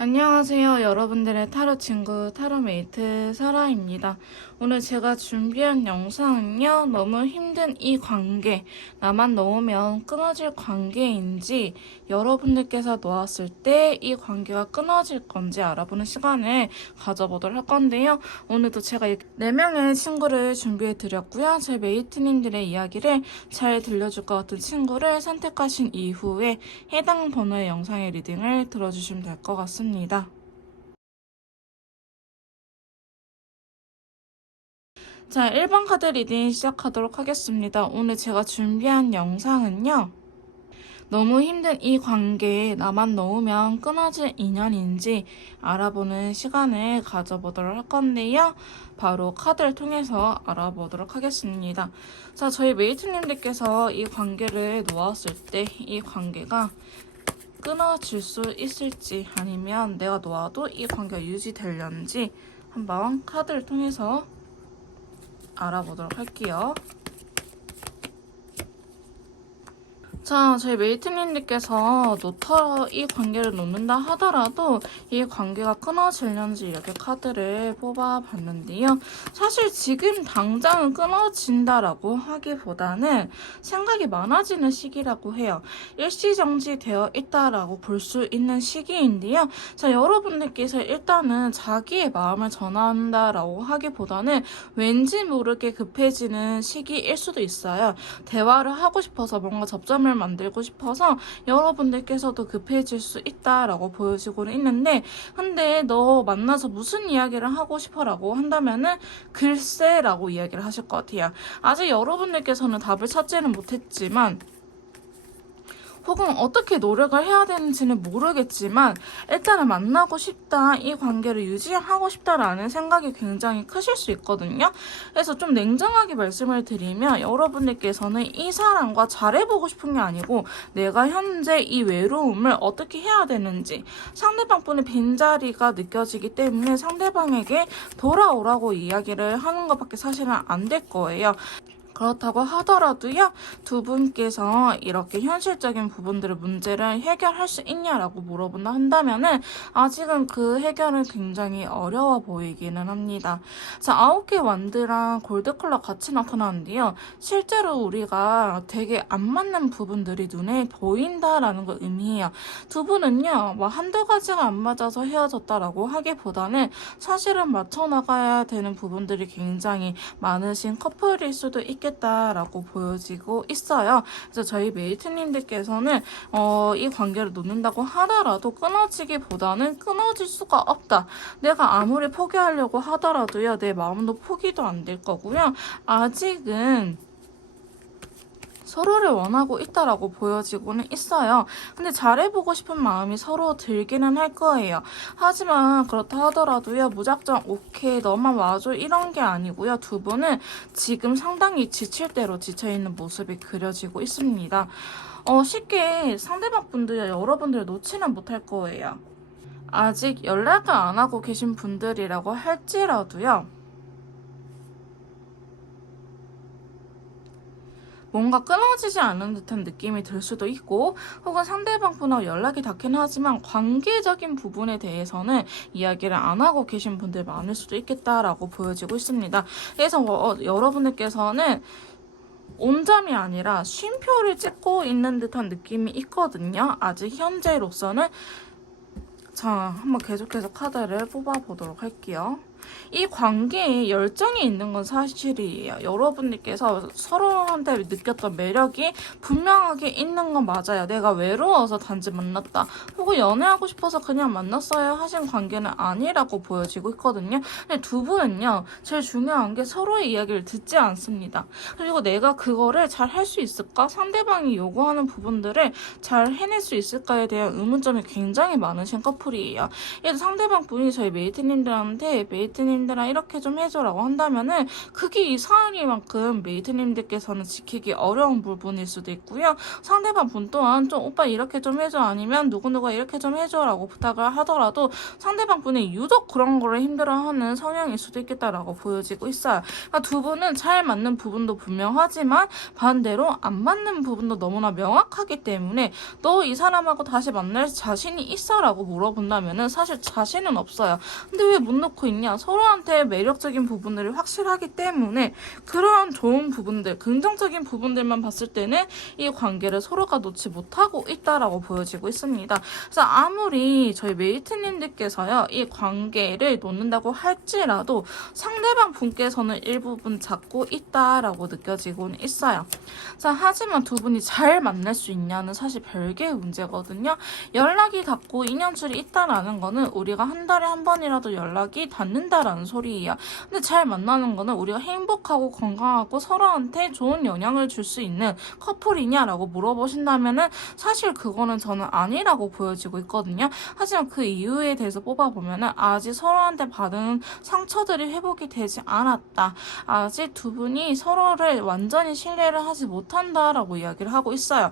안녕하세요. 여러분들의 타로 친구 타로메이트 사라입니다. 오늘 제가 준비한 영상은요. 너무 힘든 이 관계, 나만 놓으면 끊어질 관계인지 여러분들께서 놓았을 때 이 관계가 끊어질 건지 알아보는 시간을 가져보도록 할 건데요. 오늘도 제가 4명의 친구를 준비해 드렸고요. 제 메이트님들의 이야기를 잘 들려줄 것 같은 친구를 선택하신 이후에 해당 번호의 영상의 리딩을 들어주시면 될 것 같습니다. 자, 1번 카드 리딩 시작하도록 하겠습니다. 오늘 제가 준비한 영상은요. 너무 힘든 이 관계에 나만 놓으면 끊어질 인연인지 알아보는 시간을 가져보도록 할 건데요. 바로 카드를 통해서 알아보도록 하겠습니다. 자, 저희 메이트님들께서 이 관계를 놓았을 때 이 관계가 끊어질 수 있을지 아니면 내가 놓아도 이 관계가 유지되려는지 한번 카드를 통해서 알아보도록 할게요. 자, 저희 메이트님들께서 이 관계를 놓는다 하더라도 이 관계가 끊어질는지 이렇게 카드를 뽑아봤는데요. 사실 지금 당장은 끊어진다라고 하기보다는 생각이 많아지는 시기라고 해요. 일시정지 되어 있다라고 볼 수 있는 시기인데요. 자, 여러분들께서 일단은 자기의 마음을 전한다라고 하기보다는 왠지 모르게 급해지는 시기일 수도 있어요. 대화를 하고 싶어서 뭔가 접점을 만들고 싶어서 여러분들께서도 급해질 수 있다라고 보여지고는 있는데, 근데 너 만나서 무슨 이야기를 하고 싶어라고 한다면은 글쎄라고 이야기를 하실 것 같아요. 아직 여러분들께서는 답을 찾지는 못했지만 혹은 어떻게 노력을 해야 되는지는 모르겠지만 일단은 만나고 싶다, 이 관계를 유지하고 싶다라는 생각이 굉장히 크실 수 있거든요. 그래서 좀 냉정하게 말씀을 드리면 여러분들께서는 이 사람과 잘해보고 싶은 게 아니고 내가 현재 이 외로움을 어떻게 해야 되는지, 상대방 분의 빈자리가 느껴지기 때문에 상대방에게 돌아오라고 이야기를 하는 것밖에 사실은 안 될 거예요. 그렇다고 하더라도요, 두 분께서 이렇게 현실적인 부분들의 문제를 해결할 수 있냐라고 물어본다 한다면은 아직은 그 해결은 굉장히 어려워 보이기는 합니다. 자, 9개 완드랑 골드클럽 같이 나타나는데요. 실제로 우리가 되게 안 맞는 부분들이 눈에 보인다라는 걸 의미해요. 두 분은요, 뭐 한두 가지가 안 맞아서 헤어졌다라고 하기보다는 사실은 맞춰나가야 되는 부분들이 굉장히 많으신 커플일 수도 있겠다라고 보여지고 있어요. 그래서 저희 메이트님들께서는 이 관계를 놓는다고 하더라도 끊어지기보다는 끊어질 수가 없다. 내가 아무리 포기하려고 하더라도요, 내 마음도 포기도 안 될 거고요. 아직은 서로를 원하고 있다라고 보여지고는 있어요. 근데 잘해보고 싶은 마음이 서로 들기는 할 거예요. 하지만 그렇다 하더라도요, 무작정 오케이 너만 와줘 이런 게 아니고요. 두 분은 지금 상당히 지칠 대로 지쳐있는 모습이 그려지고 있습니다. 쉽게 상대방 분들, 여러분들 놓지는 못할 거예요. 아직 연락을 안 하고 계신 분들이라고 할지라도요, 뭔가 끊어지지 않은 듯한 느낌이 들 수도 있고, 혹은 상대방 분하고 연락이 닿긴 하지만 관계적인 부분에 대해서는 이야기를 안 하고 계신 분들 많을 수도 있겠다라고 보여지고 있습니다. 그래서 여러분들께서는 온잠이 아니라 쉼표를 찍고 있는 듯한 느낌이 있거든요. 아직 현재로서는. 자, 한번 계속해서 카드를 뽑아보도록 할게요. 이 관계에 열정이 있는 건 사실이에요. 여러분들께서 서로한테 느꼈던 매력이 분명하게 있는 건 맞아요. 내가 외로워서 단지 만났다, 혹은 연애하고 싶어서 그냥 만났어요 하신 관계는 아니라고 보여지고 있거든요. 근데 두 분은요, 제일 중요한 게 서로의 이야기를 듣지 않습니다. 그리고 내가 그거를 잘 할 수 있을까? 상대방이 요구하는 부분들을 잘 해낼 수 있을까에 대한 의문점이 굉장히 많으신 커플이에요. 그래서 상대방 분이 저희 메이트님들한테 메이트님들아 이렇게 좀 해줘라고 한다면은 그게 이 사안이만큼 메이트님들께서는 지키기 어려운 부분일 수도 있고요. 상대방 분 또한 좀 오빠 이렇게 좀 해줘 아니면 누구누가 이렇게 좀 해줘라고 부탁을 하더라도 상대방 분이 유독 그런 거를 힘들어하는 성향일 수도 있겠다라고 보여지고 있어요. 그러니까 두 분은 잘 맞는 부분도 분명하지만 반대로 안 맞는 부분도 너무나 명확하기 때문에 너 이 사람하고 다시 만날 자신이 있어? 라고 물어본다면은 사실 자신은 없어요. 근데 왜 못 놓고 있냐? 서로한테 매력적인 부분들이 확실하기 때문에 그런 좋은 부분들, 긍정적인 부분들만 봤을 때는 이 관계를 서로가 놓지 못하고 있다라고 보여지고 있습니다. 그래서 아무리 저희 메이트님들께서요, 이 관계를 놓는다고 할지라도 상대방 분께서는 일부분 잡고 있다라고 느껴지고는 있어요. 자, 하지만 두 분이 잘 만날 수 있냐는 사실 별개의 문제거든요. 연락이 닿고 인연줄이 있다라는 거는 우리가 한 달에 한 번이라도 연락이 닿는다라는 소리예요. 근데 잘 만나는 거는 우리가 행복하고 건강하고 서로한테 좋은 영향을 줄 수 있는 커플이냐라고 물어보신다면은 사실 그거는 저는 아니라고 보여지고 있거든요. 하지만 그 이유에 대해서 뽑아보면은 아직 서로한테 받은 상처들이 회복이 되지 않았다. 아직 두 분이 서로를 완전히 신뢰를 하지 못한다라고 이야기를 하고 있어요.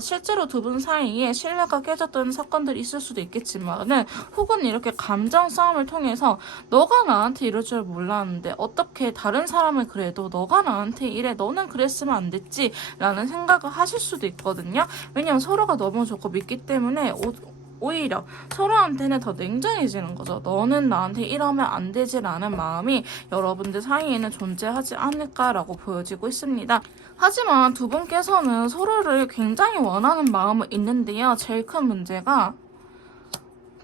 실제로 두 분 사이에 신뢰가 깨졌던 사건들이 있을 수도 있겠지만은 혹은 이렇게 감정 싸움을 통해서 너가 나한테 이럴 줄 몰랐는데 어떻게 다른 사람을 그래도 너가 나한테 이래 너는 그랬으면 안 됐지 라는 생각을 하실 수도 있거든요. 왜냐면 서로가 너무 좋고 믿기 때문에 오히려 서로한테는 더 냉정해지는 거죠. 너는 나한테 이러면 안 되지라는 마음이 여러분들 사이에는 존재하지 않을까라고 보여지고 있습니다. 하지만 두 분께서는 서로를 굉장히 원하는 마음은 있는데요. 제일 큰 문제가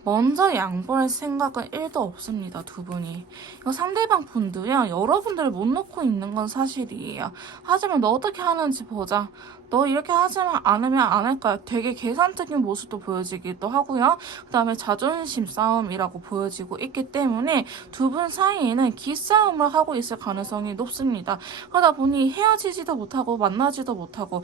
먼저 양보할 생각은 1도 없습니다. 두 분이. 이거 상대방 분도요. 여러분들을 못 놓고 있는 건 사실이에요. 하지만 너 어떻게 하는지 보자. 너 이렇게 하지만 않으면 안 할 거야. 되게 계산적인 모습도 보여지기도 하고요. 그 다음에 자존심 싸움이라고 보여지고 있기 때문에 두 분 사이에는 기싸움을 하고 있을 가능성이 높습니다. 그러다 보니 헤어지지도 못하고 만나지도 못하고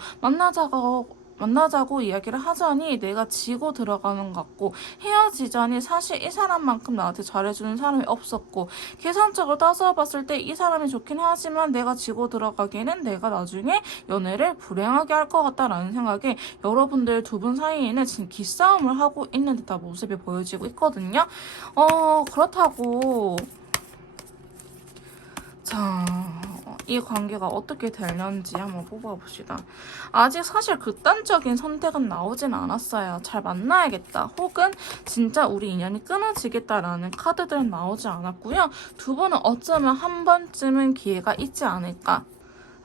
만나자고 이야기를 하자니 내가 지고 들어가는 것 같고 헤어지자니 사실 이 사람만큼 나한테 잘해주는 사람이 없었고 계산적으로 따져 봤을 때 이 사람이 좋긴 하지만 내가 지고 들어가기에는 내가 나중에 연애를 불행하게 할 것 같다라는 생각에 여러분들 두 분 사이에는 지금 기싸움을 하고 있는 듯한 모습이 보여지고 있거든요. 그렇다고 자, 이 관계가 어떻게 되는지 한번 뽑아봅시다. 아직 사실 극단적인 선택은 나오진 않았어요. 잘 만나야겠다. 혹은 진짜 우리 인연이 끊어지겠다라는 카드들은 나오지 않았고요. 두 분은 어쩌면 한 번쯤은 기회가 있지 않을까.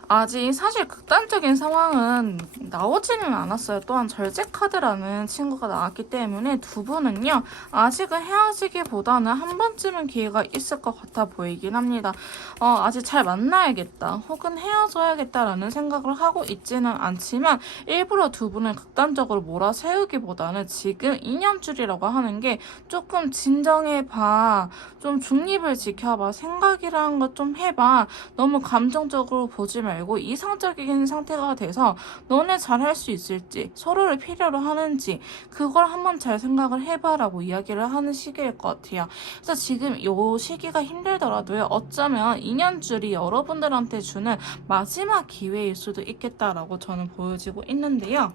아직 사실 극단적인 상황은 나오지는 않았어요. 또한 절제 카드라는 친구가 나왔기 때문에 두 분은요. 아직은 헤어지기보다는 한 번쯤은 기회가 있을 것 같아 보이긴 합니다. 아직 잘 만나야겠다. 혹은 헤어져야겠다라는 생각을 하고 있지는 않지만 일부러 두 분을 극단적으로 몰아세우기보다는 지금 인연줄이라고 하는 게 조금 진정해봐. 좀 중립을 지켜봐. 생각이라는 것 좀 해봐. 너무 감정적으로 보지 말고 이상적인 상태가 돼서 너네 잘할 수 있을지 서로를 필요로 하는지 그걸 한번 잘 생각을 해봐라고 이야기를 하는 시기일 것 같아요. 그래서 지금 이 시기가 힘들더라도요. 어쩌면 인연줄이 여러분들한테 주는 마지막 기회일 수도 있겠다라고 저는 보여지고 있는데요.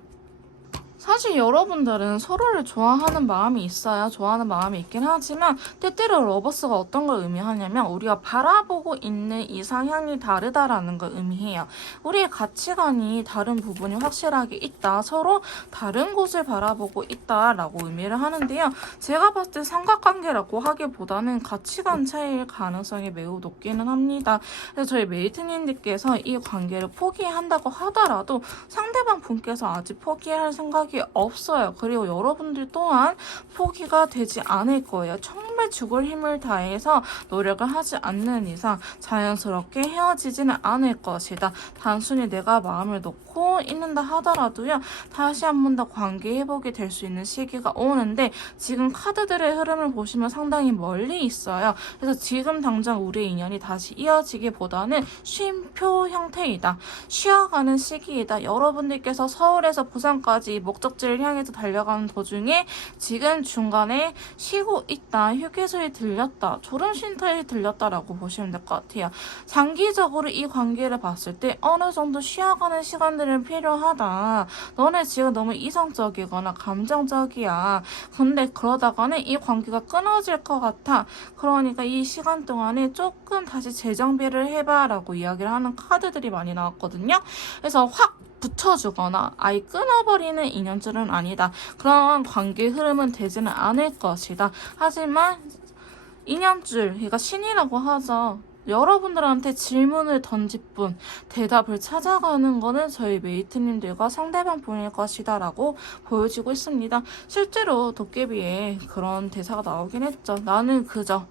사실 여러분들은 서로를 좋아하는 마음이 있어요. 좋아하는 마음이 있긴 하지만 때때로 러버스가 어떤 걸 의미하냐면 우리가 바라보고 있는 이상향이 다르다라는 걸 의미해요. 우리의 가치관이 다른 부분이 확실하게 있다. 서로 다른 곳을 바라보고 있다라고 의미를 하는데요. 제가 봤을 때 삼각관계라고 하기보다는 가치관 차이일 가능성이 매우 높기는 합니다. 그래서 저희 메이트님들께서 이 관계를 포기한다고 하더라도 상대방 분께서 아직 포기할 생각이 없어요. 그리고 여러분들 또한 포기가 되지 않을 거예요. 정말 죽을 힘을 다해서 노력을 하지 않는 이상 자연스럽게 헤어지지는 않을 것이다. 단순히 내가 마음을 놓고 있는다 하더라도요. 다시 한 번 더 관계 회복이 될 수 있는 시기가 오는데 지금 카드들의 흐름을 보시면 상당히 멀리 있어요. 그래서 지금 당장 우리의 인연이 다시 이어지기보다는 쉼표 형태이다. 쉬어가는 시기이다. 여러분들께서 서울에서 부산까지 목적지를 향해서 달려가는 도중에 지금 중간에 쉬고 있다. 휴게소에 들렸다, 졸음쉼터에 들렸다라고 보시면 될 것 같아요. 장기적으로 이 관계를 봤을 때 어느 정도 쉬어가는 시간들은 필요하다. 너네 지금 너무 이성적이거나 감정적이야. 근데 그러다가는 이 관계가 끊어질 것 같아. 그러니까 이 시간 동안에 조금 다시 재정비를 해봐라고 이야기를 하는 카드들이 많이 나왔거든요. 그래서 확 붙여주거나 아예 끊어버리는 인연줄은 아니다. 그런 관계 흐름은 되지는 않을 것이다. 하지만 인연줄, 그러니까 신이라고 하죠. 여러분들한테 질문을 던질 뿐 대답을 찾아가는 거는 저희 메이트님들과 상대방 분일 것이다 라고 보여지고 있습니다. 실제로 도깨비에 그런 대사가 나오긴 했죠. 나는 그저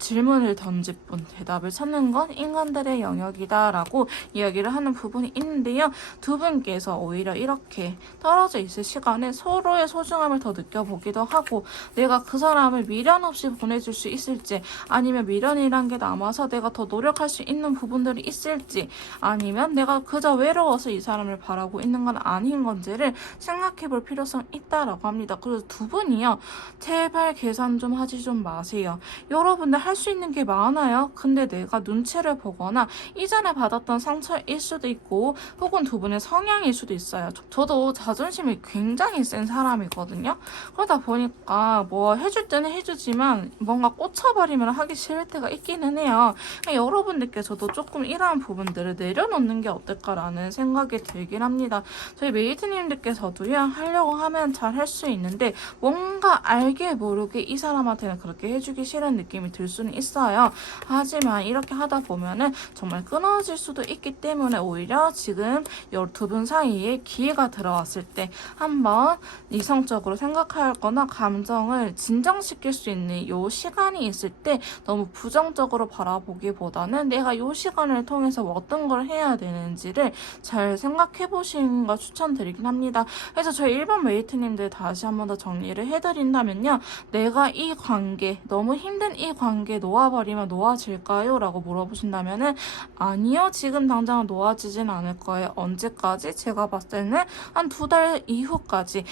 질문을 던질 뿐 대답을 찾는 건 인간들의 영역이다 라고 이야기를 하는 부분이 있는데요. 두 분께서 오히려 이렇게 떨어져 있을 시간에 서로의 소중함을 더 느껴보기도 하고, 내가 그 사람을 미련 없이 보내줄 수 있을지, 아니면 미련이란 게 남아서 내가 더 노력할 수 있는 부분들이 있을지, 아니면 내가 그저 외로워서 이 사람을 바라고 있는 건 아닌 건지를 생각해 볼 필요성이 있다라고 합니다. 그래서 두 분이요, 제발 계산 좀 하지 좀 마세요. 여러분들 할 수 있는 게 많아요. 근데 내가 눈치를 보거나 이전에 받았던 상처일 수도 있고, 혹은 두 분의 성향일 수도 있어요. 저도 자존심이 굉장히 센 사람이거든요. 그러다 보니까 뭐 해줄 때는 해주지만 뭔가 꽂혀버리면 하기 싫을 때가 있기는 해요. 여러분들께서도 조금 이러한 부분들을 내려놓는 게 어떨까라는 생각이 들긴 합니다. 저희 메이트님들께서도요, 하려고 하면 잘 할 수 있는데 뭔가 알게 모르게 이 사람한테는 그렇게 해주기 싫은 느낌이 들 수는 있어요. 하지만 이렇게 하다 보면은 정말 끊어질 수도 있기 때문에 오히려 지금 두 분 사이에 기회가 들어왔을 때 한번 이성적으로 생각할 거나 감정을 진정시킬 수 있는 요 시간이 있을 때 너무 부정적으로 바라보기보다는 내가 요 시간을 통해서 어떤 걸 해야 되는지를 잘 생각해 보시는 걸 추천드리긴 합니다. 그래서 저희 1번 메이트님들 다시 한번 더 정리를 해드린다면요. 내가 이 관계, 너무 힘든 이 관계 놓아버리면 놓아질까요? 라고 물어보신다면은 아니요, 지금 당장 놓아지진 않을 거예요. 언제까지? 제가 봤을 때는 한 2달 이후까지.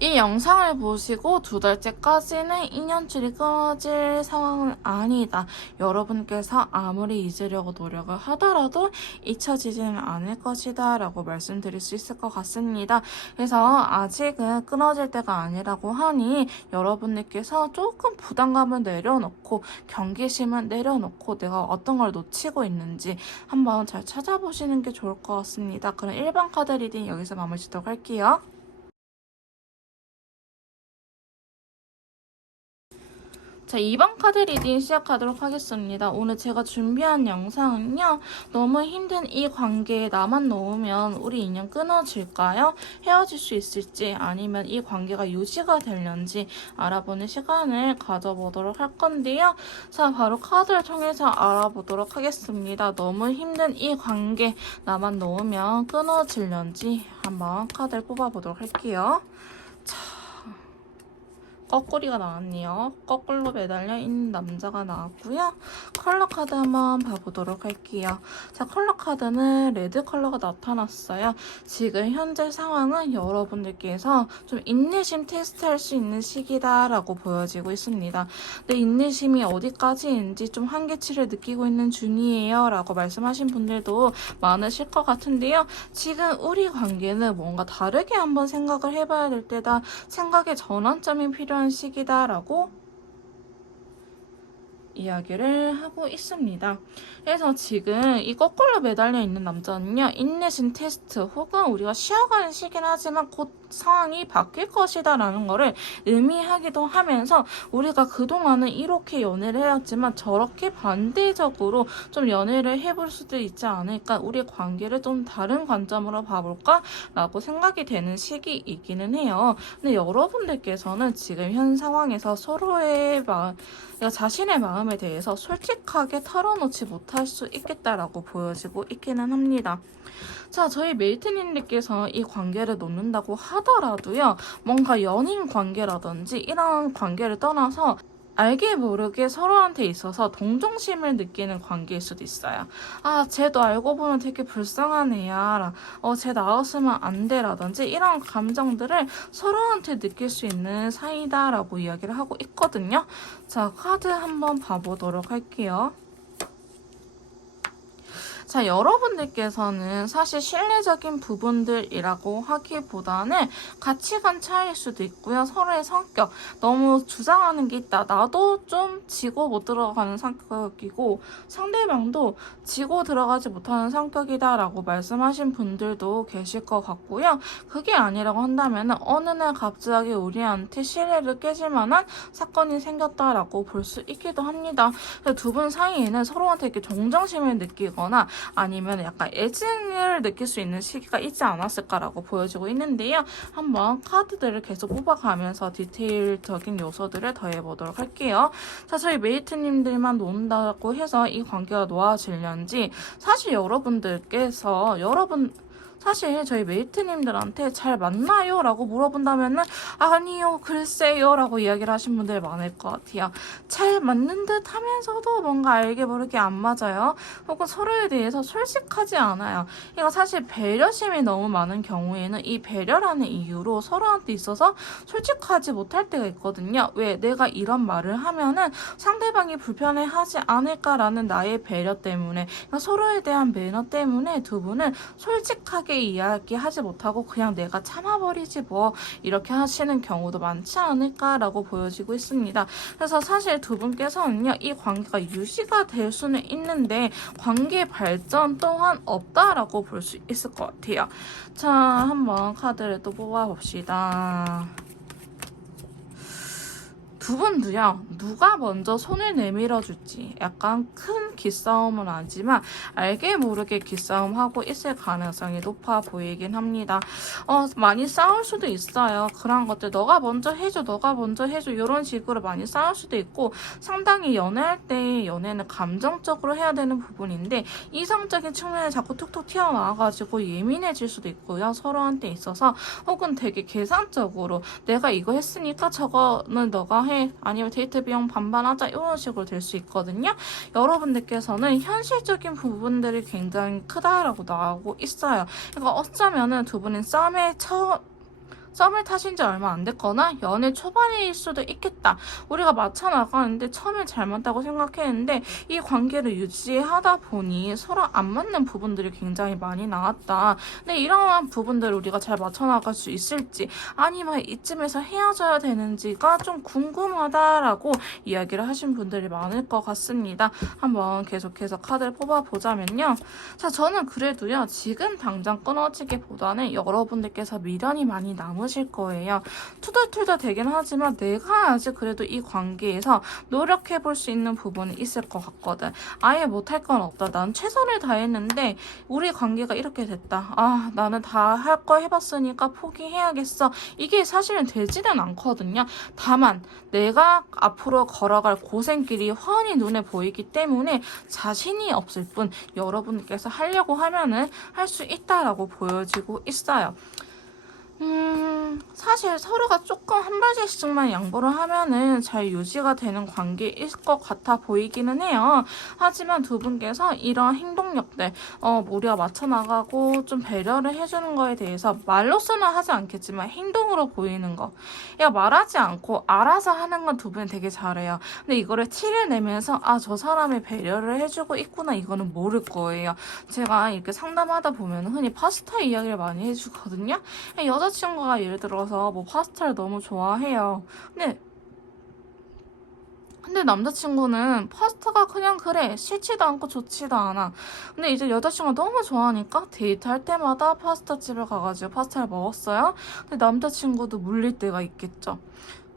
이 영상을 보시고 2달째까지는 인연줄이 끊어질 상황은 아니다. 여러분께서 아무리 잊으려고 노력을 하더라도 잊혀지지는 않을 것이다 라고 말씀드릴 수 있을 것 같습니다. 그래서 아직은 끊어질 때가 아니라고 하니 여러분들께서 조금 부담감을 내려놓고 경계심을 내려놓고 내가 어떤 걸 놓치고 있는지 한번 잘 찾아보시는 게 좋을 것 같습니다. 그럼 1번 카드 리딩 여기서 마무리 짓도록 할게요. 자, 2번 카드 리딩 시작하도록 하겠습니다. 오늘 제가 준비한 영상은요, 너무 힘든 이 관계에 나만 놓으면 우리 인연 끊어질까요? 헤어질 수 있을지, 아니면 이 관계가 유지가 되려는지 알아보는 시간을 가져보도록 할 건데요. 자, 바로 카드를 통해서 알아보도록 하겠습니다. 너무 힘든 이 관계 나만 놓으면 끊어질려는지 한번 카드를 뽑아보도록 할게요. 자, 거꾸리가 나왔네요. 거꾸로 매달려 있는 남자가 나왔고요. 컬러 카드 한번 봐보도록 할게요. 자, 컬러 카드는 레드 컬러가 나타났어요. 지금 현재 상황은 여러분들께서 좀 인내심 테스트할 수 있는 시기다라고 보여지고 있습니다. 내 인내심이 어디까지인지 좀 한계치를 느끼고 있는 중이에요 라고 말씀하신 분들도 많으실 것 같은데요. 지금 우리 관계는 뭔가 다르게 한번 생각을 해봐야 될 때다. 생각의 전환점이 필요한 시기다라고 이야기를 하고 있습니다. 그래서 지금 이 거꾸로 매달려 있는 남자는요, 인내심 테스트 혹은 우리가 쉬어가는 시기긴 하지만 곧 상황이 바뀔 것이다 라는 거를 의미하기도 하면서, 우리가 그동안은 이렇게 연애를 해왔지만 저렇게 반대적으로 좀 연애를 해볼 수도 있지 않을까, 우리 관계를 좀 다른 관점으로 봐볼까 라고 생각이 되는 시기이기는 해요. 근데 여러분들께서는 지금 현 상황에서 서로의 자신의 마음에 대해서 솔직하게 털어놓지 못할 수 있겠다라고 보여지고 있기는 합니다. 자, 저희 메이트님들께서 이 관계를 놓는다고 하더라도요, 뭔가 연인 관계라든지 이런 관계를 떠나서 알게 모르게 서로한테 있어서 동정심을 느끼는 관계일 수도 있어요. 아, 쟤도 알고 보면 되게 불쌍한 애야. 쟤 나왔으면 안 돼라든지 이런 감정들을 서로한테 느낄 수 있는 사이다라고 이야기를 하고 있거든요. 자, 카드 한번 봐보도록 할게요. 자, 여러분들께서는 사실 신뢰적인 부분들이라고 하기보다는 가치관 차이일 수도 있고요. 서로의 성격, 너무 주장하는 게 있다. 나도 좀 지고 못 들어가는 성격이고 상대방도 지고 들어가지 못하는 성격이다라고 말씀하신 분들도 계실 것 같고요. 그게 아니라고 한다면 어느 날 갑자기 우리한테 신뢰를 깨질 만한 사건이 생겼다라고 볼 수 있기도 합니다. 두 분 사이에는 서로한테 이렇게 동정심을 느끼거나 아니면 약간 애증을 느낄 수 있는 시기가 있지 않았을까라고 보여지고 있는데요. 한번 카드들을 계속 뽑아가면서 디테일적인 요소들을 더해보도록 할게요. 자, 저희 메이트님들만 논다고 해서 이 관계가 놓아질는지 사실 사실 저희 메이트님들한테 잘 맞나요? 라고 물어본다면은 아니요, 글쎄요 라고 이야기를 하신 분들 많을 것 같아요. 잘 맞는 듯 하면서도 뭔가 알게 모르게 안 맞아요. 혹은 서로에 대해서 솔직하지 않아요. 이거 사실 배려심이 너무 많은 경우에는 이 배려라는 이유로 서로한테 있어서 솔직하지 못할 때가 있거든요. 왜? 내가 이런 말을 하면은 상대방이 불편해하지 않을까라는 나의 배려 때문에, 그러니까 서로에 대한 매너 때문에 두 분은 솔직하게 이야기하지 못하고 그냥 내가 참아버리지 뭐 이렇게 하시는 경우도 많지 않을까라고 보여지고 있습니다. 그래서 사실 두 분께서는요, 이 관계가 유지가 될 수는 있는데 관계 발전 또한 없다라고 볼 수 있을 것 같아요. 자, 한번 카드를 또 뽑아봅시다. 두 분도요, 누가 먼저 손을 내밀어 줄지 약간 큰 기싸움은 아니지만 알게 모르게 기싸움하고 있을 가능성이 높아 보이긴 합니다. 많이 싸울 수도 있어요. 그런 것들 너가 먼저 해줘, 너가 먼저 해줘 이런 식으로 많이 싸울 수도 있고, 상당히 연애할 때 연애는 감정적으로 해야 되는 부분인데 이성적인 측면에 자꾸 툭툭 튀어나와가지고 예민해질 수도 있고요. 서로한테 있어서 혹은 되게 계산적으로 내가 이거 했으니까 저거는 너가 해, 아니면 데이트 비용 반반하자 이런 식으로 될 수 있거든요. 여러분들께서는 현실적인 부분들이 굉장히 크다라고 나오고 있어요. 그러니까 어쩌면은 두 분은 썸을 타신 지 얼마 안 됐거나 연애 초반일 수도 있겠다. 우리가 맞춰 나가는데 처음에 잘 맞다고 생각했는데 이 관계를 유지하다 보니 서로 안 맞는 부분들이 굉장히 많이 나왔다. 근데 이러한 부분들을 우리가 잘 맞춰 나갈 수 있을지 아니면 이쯤에서 헤어져야 되는지가 좀 궁금하다라고 이야기를 하신 분들이 많을 것 같습니다. 한번 계속해서 카드를 뽑아보자면요. 자, 저는 그래도요, 지금 당장 끊어지기보다는 여러분들께서 미련이 많이 남으실 거예요. 투덜투덜 되긴 하지만 내가 아직 그래도 이 관계에서 노력해볼 수 있는 부분이 있을 것 같거든. 아예 못할 건 없다. 난 최선을 다했는데 우리 관계가 이렇게 됐다. 아, 나는 다 할 거 해봤으니까 포기해야겠어. 이게 사실은 되지는 않거든요. 다만 내가 앞으로 걸어갈 고생길이 훤히 눈에 보이기 때문에 자신이 없을 뿐 여러분께서 하려고 하면은 할 수 있다라고 보여지고 있어요. 사실 서로가 조금 한 발짝씩만 양보를 하면은 잘 유지가 되는 관계일 것 같아 보이기는 해요. 하지만 두 분께서 이런 행동력들, 우리가 맞춰나가고 좀 배려를 해주는 거에 대해서 말로서는 하지 않겠지만 행동으로 보이는 거. 야, 말하지 않고 알아서 하는 건 두 분이 되게 잘해요. 근데 이거를 티를 내면서 저 사람이 배려를 해주고 있구나 이거는 모를 거예요. 제가 이렇게 상담하다 보면 흔히 파스타 이야기를 많이 해주거든요. 여자친구가 예를 들어서 뭐 파스타를 너무 좋아해요. 근데 남자친구는 파스타가 그냥 그래, 싫지도 않고 좋지도 않아. 근데 이제 여자친구가 너무 좋아하니까 데이트할 때마다 파스타 집에 가가지고 파스타를 먹었어요. 근데 남자친구도 물릴 때가 있겠죠.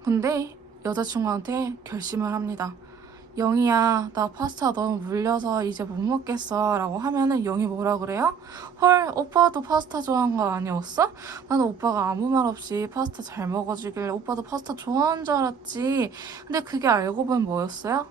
근데 여자친구한테 결심을 합니다. 영희야, 나 파스타 너무 물려서 이제 못 먹겠어 라고 하면은 영희 뭐라 그래요? 헐, 오빠도 파스타 좋아한 거 아니었어? 나는 오빠가 아무 말 없이 파스타 잘 먹어주길래 오빠도 파스타 좋아하는 줄 알았지. 근데 그게 알고 보면 뭐였어요?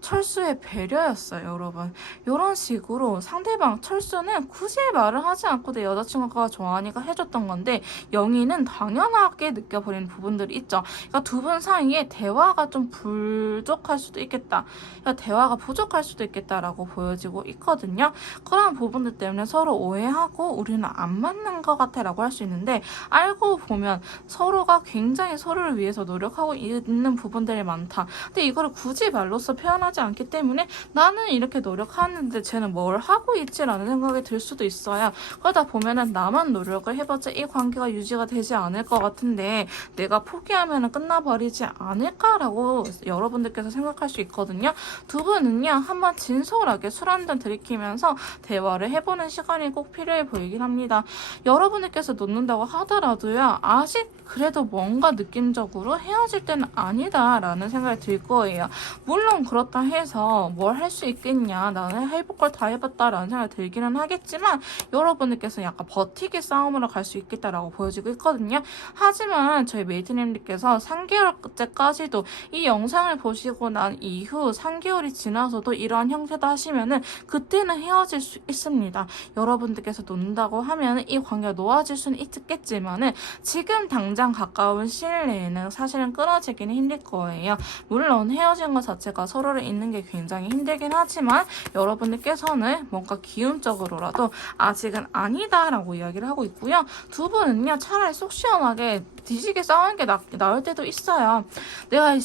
철수의 배려였어요, 여러분. 이런 식으로 상대방 철수는 굳이 말을 하지 않고 내 여자친구가 좋아하니까 해줬던 건데 영희는 당연하게 느껴버리는 부분들이 있죠. 그러니까 두 분 사이에 대화가 좀 부족할 수도 있겠다. 그러니까 대화가 부족할 수도 있겠다라고 보여지고 있거든요. 그런 부분들 때문에 서로 오해하고 우리는 안 맞는 것 같아라고 할 수 있는데 알고 보면 서로가 굉장히 서로를 위해서 노력하고 있는 부분들이 많다. 근데 이거를 굳이 말로써 표현하지 않기 때문에 나는 이렇게 노력하는데 쟤는 뭘 하고 있지라는 생각이 들 수도 있어요. 그러다 보면은 나만 노력을 해봤자 이 관계가 유지가 되지 않을 것 같은데 내가 포기하면 끝나버리지 않을까라고 여러분들께서 생각할 수 있거든요. 두 분은요 한번 진솔하게 술 한잔 들이키면서 대화를 해보는 시간이 꼭 필요해 보이긴 합니다. 여러분들께서 놓는다고 하더라도요 아직 그래도 뭔가 느낌적으로 헤어질 때는 아니다라는 생각이 들 거예요. 물론 그렇다 해서 뭘 할 수 있겠냐, 나는 해볼 걸 다 해봤다라는 생각이 들기는 하겠지만 여러분들께서 약간 버티기 싸움으로 갈 수 있겠다라고 보여지고 있거든요. 하지만 저희 메이트님들께서 3개월째까지도 이 영상을 보시고 난 이후 3개월이 지나서도 이러한 형태다 하시면은 그때는 헤어질 수 있습니다. 여러분들께서 논다고 하면 이 관계가 놓아질 수는 있겠지만은 지금 당장 가까운 시일 내에는 사실은 끊어지기는 힘들 거예요. 물론 헤어진 것 자체가 서로를 잊는 게 굉장히 힘들긴 하지만 여러분들께서는 뭔가 기운적으로라도 아직은 아니다라고 이야기를 하고 있고요. 두 분은요 차라리 속 시원하게 뒤지게 싸우는 게 나을 때도 있어요. 내가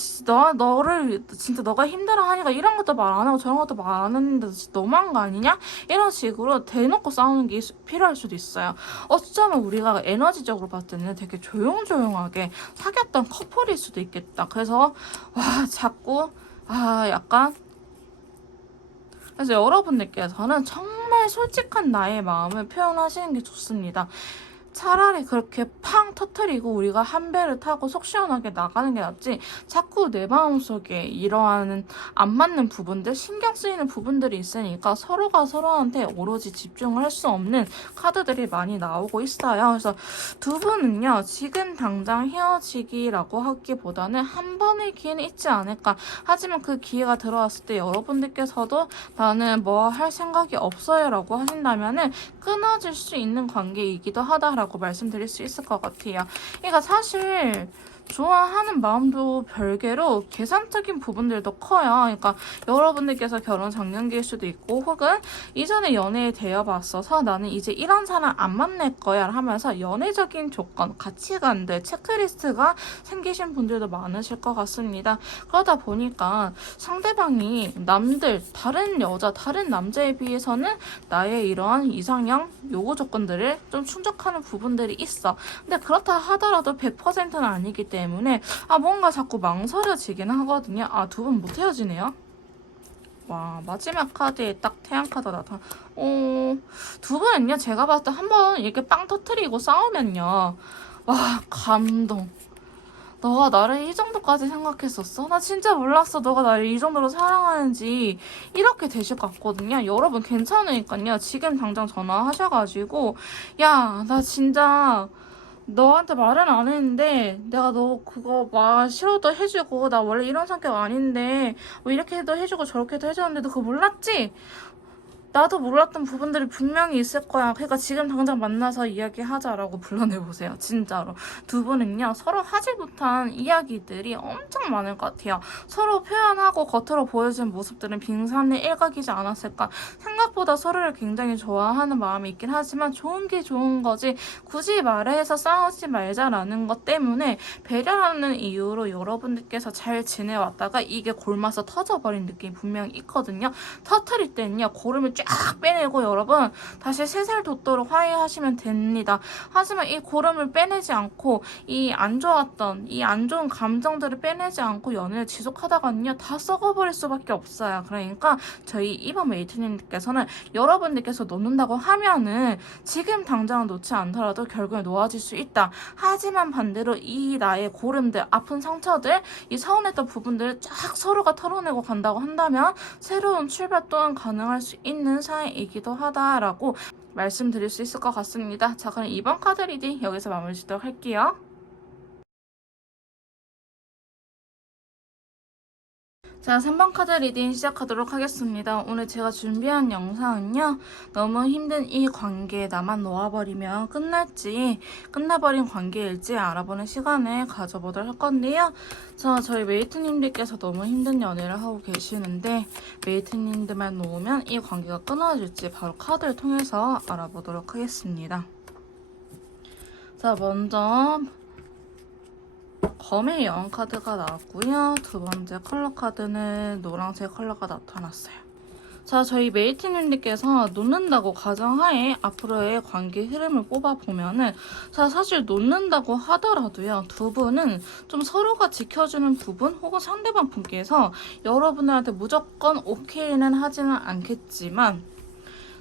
너를 진짜 너가 힘들어하니까 이런 것도 말 안 하고 저런 것도 말 안 했는데 진짜 너무한 거 아니냐? 이런 식으로 대놓고 싸우는 게 필요할 수도 있어요. 어쩌면 우리가 에너지적으로 봤을 때는 되게 조용조용하게 사귀었던 커플일 수도 있겠다. 그래서 자꾸 약간 그래서 여러분들께서는 정말 솔직한 나의 마음을 표현하시는 게 좋습니다. 차라리 그렇게 팡 터트리고 우리가 한 배를 타고 속 시원하게 나가는 게 낫지 자꾸 내 마음속에 이러한 안 맞는 부분들 신경 쓰이는 부분들이 있으니까 서로가 서로한테 오로지 집중을 할 수 없는 카드들이 많이 나오고 있어요. 그래서 두 분은요 지금 당장 헤어지기라고 하기보다는 한 번의 기회는 있지 않을까. 하지만 그 기회가 들어왔을 때 여러분들께서도 나는 뭐 할 생각이 없어요 라고 하신다면은 끊어질 수 있는 관계이기도 하다라고 말씀드릴 수 있을 것 같아요. 그러니까 사실 좋아하는 마음도 별개로 계산적인 부분들도 커요. 그러니까 여러분들께서 결혼 작년기일 수도 있고 혹은 이전에 연애에 대여봤어서 나는 이제 이런 사람 안 만날 거야 하면서 연애적인 조건, 가치관들, 체크리스트가 생기신 분들도 많으실 것 같습니다. 그러다 보니까 상대방이 다른 여자, 다른 남자에 비해서는 나의 이러한 이상형 요구 조건들을 좀 충족하는 부분들이 있어. 근데 그렇다 하더라도 100%는 아니기 때문에 뭔가 자꾸 망설여지긴 하거든요. 두 분 못 헤어지네요. 와, 마지막 카드에 딱 태양 카드가 나타. 두 분은요, 제가 봤을 때 한번 이렇게 빵 터트리고 싸우면요. 와, 감동. 너가 나를 이 정도까지 생각했었어? 나 진짜 몰랐어. 너가 나를 이 정도로 사랑하는지. 이렇게 되실 것 같거든요. 여러분 괜찮으니까요. 지금 당장 전화하셔가지고 야, 나 진짜 너한테 말은 안 했는데 내가 너 그거 말 싫어도 해주고 나 원래 이런 성격 아닌데 뭐 이렇게도 해주고 저렇게도 해줬는데 너 그거 몰랐지? 나도 몰랐던 부분들이 분명히 있을 거야. 그러니까 지금 당장 만나서 이야기하자라고 불러내보세요. 진짜로. 두 분은요. 서로 하지 못한 이야기들이 엄청 많을 것 같아요. 서로 표현하고 겉으로 보여준 모습들은 빙산의 일각이지 않았을까. 생각보다 서로를 굉장히 좋아하는 마음이 있긴 하지만 좋은 게 좋은 거지 굳이 말해서 싸우지 말자라는 것 때문에 배려하는 이유로 여러분들께서 잘 지내왔다가 이게 골마서 터져버린 느낌이 분명히 있거든요. 터트릴 때는요. 고름을 쫙 빼내고 여러분 다시 새살 돋도록 화해하시면 됩니다. 하지만 이 고름을 빼내지 않고 이 안 좋았던 이 안 좋은 감정들을 빼내지 않고 연애를 지속하다가는요 다 썩어버릴 수밖에 없어요. 그러니까 저희 이번 메이트님께서는 여러분들께서 놓는다고 하면은 지금 당장은 놓지 않더라도 결국에 놓아질 수 있다. 하지만 반대로 이 나의 고름들 아픈 상처들 이 서운했던 부분들을 쫙 서로가 털어내고 간다고 한다면 새로운 출발 또한 가능할 수 있는 사이이기도 하다라고 말씀드릴 수 있을 것 같습니다. 자, 그럼 이번 카드 리딩 여기서 마무리 짓도록 할게요. 자, 3번 카드 리딩 시작하도록 하겠습니다. 오늘 제가 준비한 영상은요. 너무 힘든 이 관계에 나만 놓아버리면 끝날지 끝나버린 관계일지 알아보는 시간을 가져보도록 할 건데요. 자, 저희 메이트님들께서 너무 힘든 연애를 하고 계시는데 메이트님들만 놓으면 이 관계가 끊어질지 바로 카드를 통해서 알아보도록 하겠습니다. 자, 먼저 검의 여왕 카드가 나왔고요. 두 번째 컬러 카드는 노란색 컬러가 나타났어요. 자, 저희 메이트님들께서 놓는다고 가정하에 앞으로의 관계 흐름을 뽑아보면은 자, 사실 놓는다고 하더라도요. 두 분은 좀 서로가 지켜주는 부분 혹은 상대방 분께서 여러분들한테 무조건 오케이는 하지는 않겠지만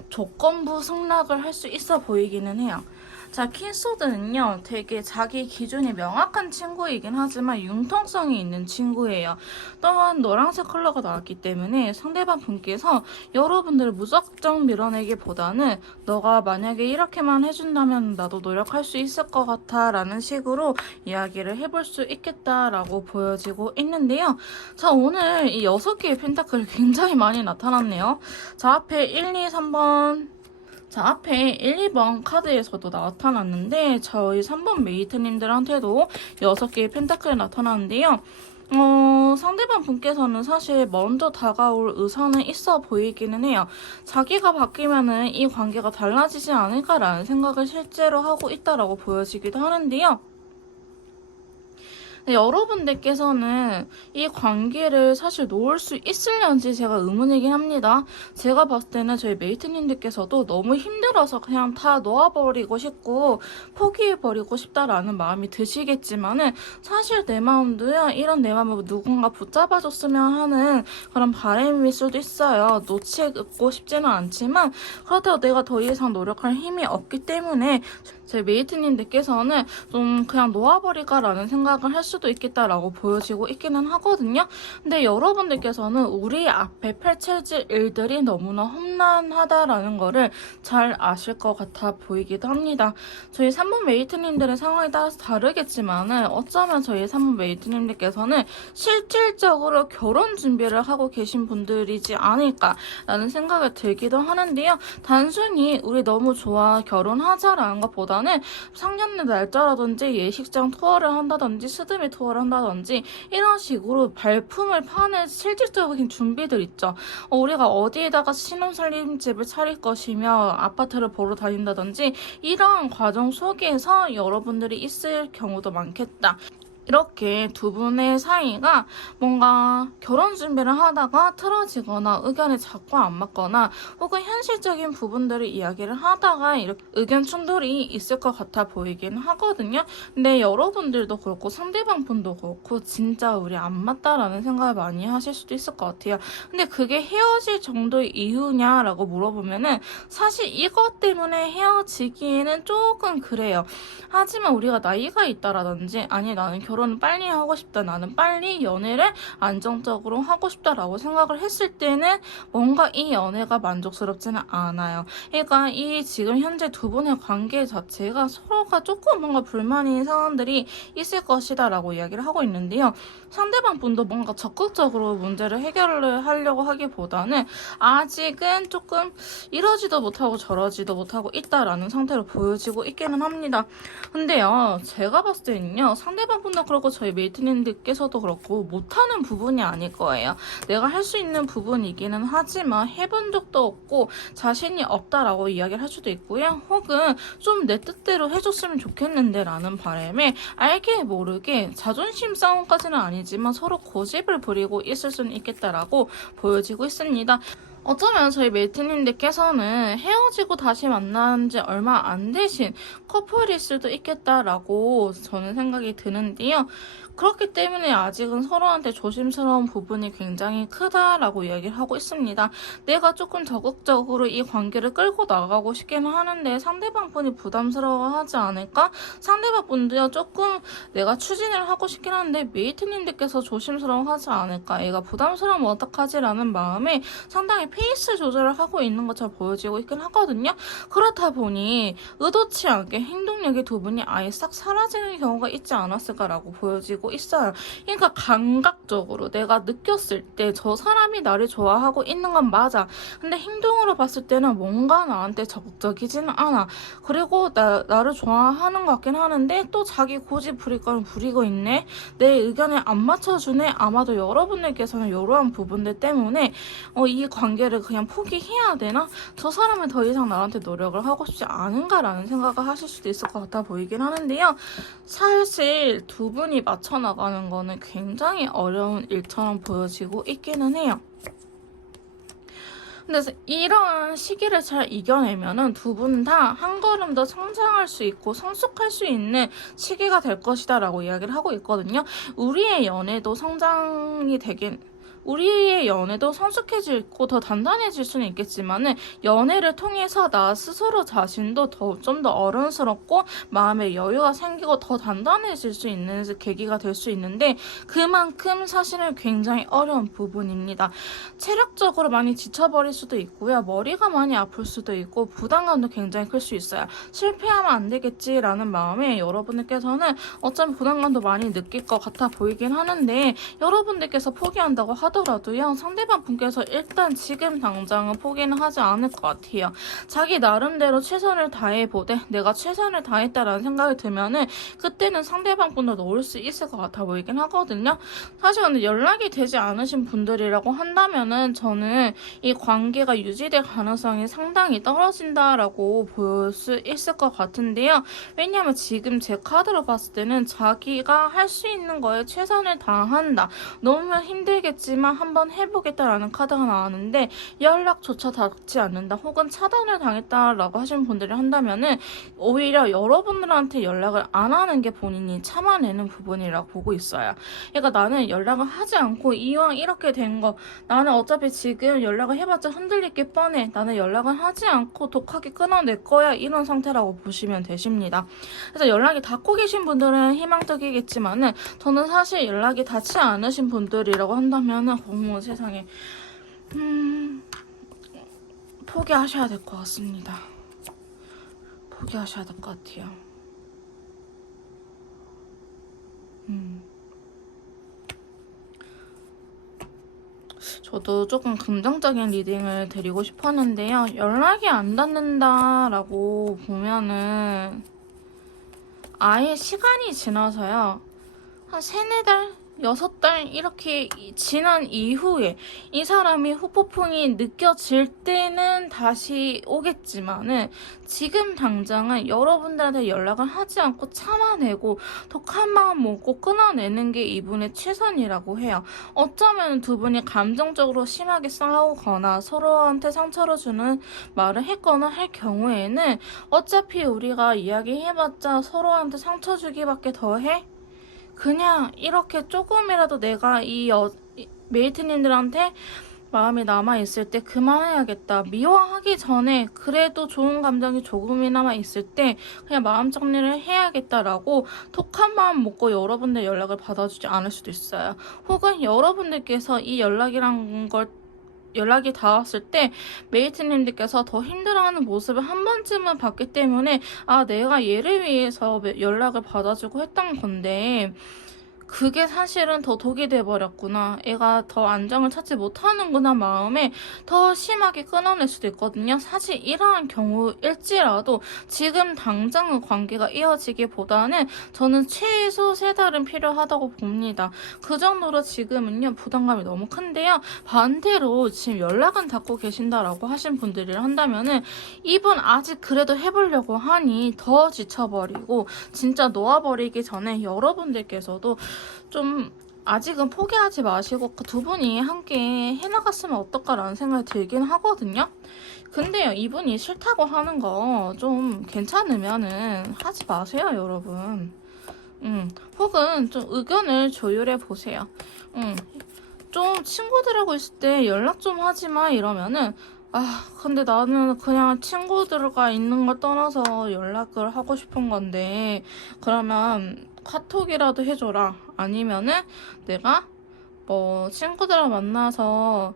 조건부 승낙을 할 수 있어 보이기는 해요. 자, 킹소드는요, 되게 자기 기준이 명확한 친구이긴 하지만 융통성이 있는 친구예요. 또한 노란색 컬러가 나왔기 때문에 상대방 분께서 여러분들을 무작정 밀어내기보다는 너가 만약에 이렇게만 해준다면 나도 노력할 수 있을 것 같아 라는 식으로 이야기를 해볼 수 있겠다라고 보여지고 있는데요. 자, 오늘 이 6개의 펜타클이 굉장히 많이 나타났네요. 자, 앞에 1, 2, 3번 자, 앞에 1, 2번 카드에서도 나타났는데 저희 3번 메이트님들한테도 6개의 펜타클이 나타났는데요. 상대방 분께서는 사실 먼저 다가올 의사는 있어 보이기는 해요. 자기가 바뀌면은 이 관계가 달라지지 않을까라는 생각을 실제로 하고 있다라고 보여지기도 하는데요. 네, 여러분들께서는 이 관계를 사실 놓을 수 있을런지 제가 의문이긴 합니다. 제가 봤을 때는 저희 메이트님들께서도 너무 힘들어서 그냥 다 놓아버리고 싶고 포기해버리고 싶다라는 마음이 드시겠지만은 사실 내 마음도요. 이런 내 마음을 누군가 붙잡아줬으면 하는 그런 바람일 수도 있어요. 놓치고 싶지는 않지만 그렇다고 내가 더 이상 노력할 힘이 없기 때문에 제 메이트님들께서는 좀 그냥 놓아버릴까라는 생각을 할 수도 있겠다라고 보여지고 있기는 하거든요. 근데 여러분들께서는 우리 앞에 펼쳐질 일들이 너무나 험난하다라는 거를 잘 아실 것 같아 보이기도 합니다. 저희 3번 메이트님들의 상황에 따라서 다르겠지만은 어쩌면 저희 3번 메이트님들께서는 실질적으로 결혼 준비를 하고 계신 분들이지 않을까라는 생각이 들기도 하는데요. 단순히 우리 너무 좋아 결혼하자라는 것보다는 상견례 날짜라든지 예식장 투어를 한다든지 스드메 투어를 한다든지 이런 식으로 발품을 파는 실질적인 준비들 있죠. 우리가 어디에다가 신혼살림집을 차릴 것이며 아파트를 보러 다닌다든지 이러한 과정 속에서 여러분들이 있을 경우도 많겠다. 이렇게 두 분의 사이가 뭔가 결혼 준비를 하다가 틀어지거나 의견이 자꾸 안 맞거나 혹은 현실적인 부분들을 이야기를 하다가 이렇게 의견 충돌이 있을 것 같아 보이긴 하거든요. 근데 여러분들도 그렇고 상대방 분도 그렇고 진짜 우리 안 맞다라는 생각을 많이 하실 수도 있을 것 같아요. 근데 그게 헤어질 정도의 이유냐라고 물어보면은 사실 이것 때문에 헤어지기에는 조금 그래요. 하지만 우리가 나이가 있다라든지 아니 나는 결혼을 빨리 하고 싶다. 나는 빨리 연애를 안정적으로 하고 싶다라고 생각을 했을 때는 뭔가 이 연애가 만족스럽지는 않아요. 그러니까 이 지금 현재 두 분의 관계 자체가 서로가 조금 뭔가 불만인 상황들이 있을 것이다라고 이야기를 하고 있는데요. 상대방 분도 뭔가 적극적으로 문제를 해결을 하려고 하기보다는 아직은 조금 이러지도 못하고 저러지도 못하고 있다라는 상태로 보여지고 있기는 합니다. 근데요, 제가 봤을 때는요, 상대방 분도 그렇고 저희 메이트님들께서도 그렇고 못하는 부분이 아닐 거예요. 내가 할 수 있는 부분이기는 하지만 해본 적도 없고 자신이 없다라고 이야기를 할 수도 있고요. 혹은 좀 내 뜻대로 해줬으면 좋겠는데 라는 바람에 알게 모르게 자존심 싸움까지는 아니지만 서로 고집을 부리고 있을 수는 있겠다라고 보여지고 있습니다. 어쩌면 저희 메이트님들께서는 헤어지고 다시 만난 지 얼마 안 되신 커플일 수도 있겠다라고 저는 생각이 드는데요. 그렇기 때문에 아직은 서로한테 조심스러운 부분이 굉장히 크다라고 이야기를 하고 있습니다. 내가 조금 적극적으로 이 관계를 끌고 나가고 싶기는 하는데 상대방 분이 부담스러워하지 않을까? 상대방 분도요 조금 내가 추진을 하고 싶긴 한데 메이트님들께서 조심스러워하지 않을까? 얘가 부담스러우면 어떡하지? 라는 마음에 상당히 페이스 조절을 하고 있는 것처럼 보여지고 있긴 하거든요. 그렇다 보니 의도치 않게 행동력이 두 분이 아예 싹 사라지는 경우가 있지 않았을까라고 보여지고 있어요. 그러니까 감각적으로 내가 느꼈을 때 저 사람이 나를 좋아하고 있는 건 맞아. 근데 행동으로 봤을 때는 뭔가 나한테 적극적이지는 않아. 그리고 나를 좋아하는 것 같긴 하는데 또 자기 고집 부릴 부리고 있네. 내 의견에 안 맞춰주네. 아마도 여러분들께서는 이러한 부분들 때문에 이 관계를 그냥 포기해야 되나? 저 사람은 더 이상 나한테 노력을 하고 싶지 않은가라는 생각을 하실 수도 있을 것 같아 보이긴 하는데요. 사실 두 분이 맞춰 나가는 거는 굉장히 어려운 일처럼 보여지고 있기는 해요. 근데 이런 시기를 잘 이겨내면은 두 분 다 한 걸음 더 성장할 수 있고 성숙할 수 있는 시기가 될 것이다 라고 이야기를 하고 있거든요. 우리의 연애도 우리의 연애도 성숙해지고 더 단단해질 수는 있겠지만은 연애를 통해서 나 스스로 자신도 좀 더 어른스럽고 마음의 여유가 생기고 더 단단해질 수 있는 계기가 될 수 있는데 그만큼 사실은 굉장히 어려운 부분입니다. 체력적으로 많이 지쳐버릴 수도 있고요. 머리가 많이 아플 수도 있고 부담감도 굉장히 클 수 있어요. 실패하면 안 되겠지라는 마음에 여러분들께서는 어쩌면 부담감도 많이 느낄 것 같아 보이긴 하는데 여러분들께서 포기한다고 하더라도요. 상대방 분께서 일단 지금 당장은 포기는 하지 않을 것 같아요. 자기 나름대로 최선을 다해보되 내가 최선을 다했다라는 생각이 들면은 그때는 상대방 분도 놓을 수 있을 것 같아 보이긴 하거든요. 사실 근데 연락이 되지 않으신 분들이라고 한다면은 저는 이 관계가 유지될 가능성이 상당히 떨어진다라고 볼 수 있을 것 같은데요. 왜냐하면 지금 제 카드로 봤을 때는 자기가 할 수 있는 거에 최선을 다한다. 너무 힘들겠지만 한번 해보겠다라는 카드가 나왔는데 연락조차 닿지 않는다 혹은 차단을 당했다라고 하시는 분들이 한다면은 오히려 여러분들한테 연락을 안 하는 게 본인이 참아내는 부분이라고 보고 있어요. 그러니까 나는 연락을 하지 않고 이왕 이렇게 된 거 나는 어차피 지금 연락을 해봤자 흔들릴 게 뻔해. 나는 연락을 하지 않고 독하게 끊어낼 거야. 이런 상태라고 보시면 되십니다. 그래서 연락이 닿고 계신 분들은 희망적이겠지만은 저는 사실 연락이 닿지 않으신 분들이라고 한다면은 어머 세상에 포기하셔야 될 것 같습니다. 포기하셔야 될 것 같아요. 저도 조금 긍정적인 리딩을 드리고 싶었는데요. 연락이 안 닿는다라고 보면은 아예 시간이 지나서요. 한 3-4달? 6달 이렇게 지난 이후에 이 사람이 후폭풍이 느껴질 때는 다시 오겠지만은 지금 당장은 여러분들한테 연락을 하지 않고 참아내고 독한 마음 먹고 끊어내는 게 이분의 최선이라고 해요. 어쩌면 두 분이 감정적으로 심하게 싸우거나 서로한테 상처를 주는 말을 했거나 할 경우에는 어차피 우리가 이야기해봤자 서로한테 상처 주기밖에 더해? 그냥 이렇게 조금이라도 내가 메이트님들한테 마음이 남아있을 때 그만해야겠다. 미워하기 전에 그래도 좋은 감정이 조금이나마 있을 때 그냥 마음 정리를 해야겠다라고 독한 마음 먹고 여러분들 연락을 받아주지 않을 수도 있어요. 혹은 여러분들께서 이 연락이 닿았을 때 메이트님들께서 더 힘들어하는 모습을 한 번쯤은 봤기 때문에 아 내가 얘를 위해서 연락을 받아주고 했던 건데 그게 사실은 더 독이 돼버렸구나. 애가 더 안정을 찾지 못하는구나 마음에 더 심하게 끊어낼 수도 있거든요. 사실 이러한 경우일지라도 지금 당장은 관계가 이어지기보다는 저는 최소 3달은 필요하다고 봅니다. 그 정도로 지금은요 부담감이 너무 큰데요. 반대로 지금 연락은 닿고 계신다라고 하신 분들이라 한다면은 이분 아직 그래도 해보려고 하니 더 지쳐버리고 진짜 놓아버리기 전에 여러분들께서도 좀 아직은 포기하지 마시고 그 두 분이 함께 해나갔으면 어떨까라는 생각이 들긴 하거든요. 근데요, 이분이 싫다고 하는 거 좀 괜찮으면은 하지 마세요, 여러분. 혹은 좀 의견을 조율해 보세요. 좀 친구들하고 있을 때 연락 좀 하지 마 이러면은 근데 나는 그냥 친구들과 있는 걸 떠나서 연락을 하고 싶은 건데 그러면 카톡이라도 해줘라. 아니면은 내가 친구들을 만나서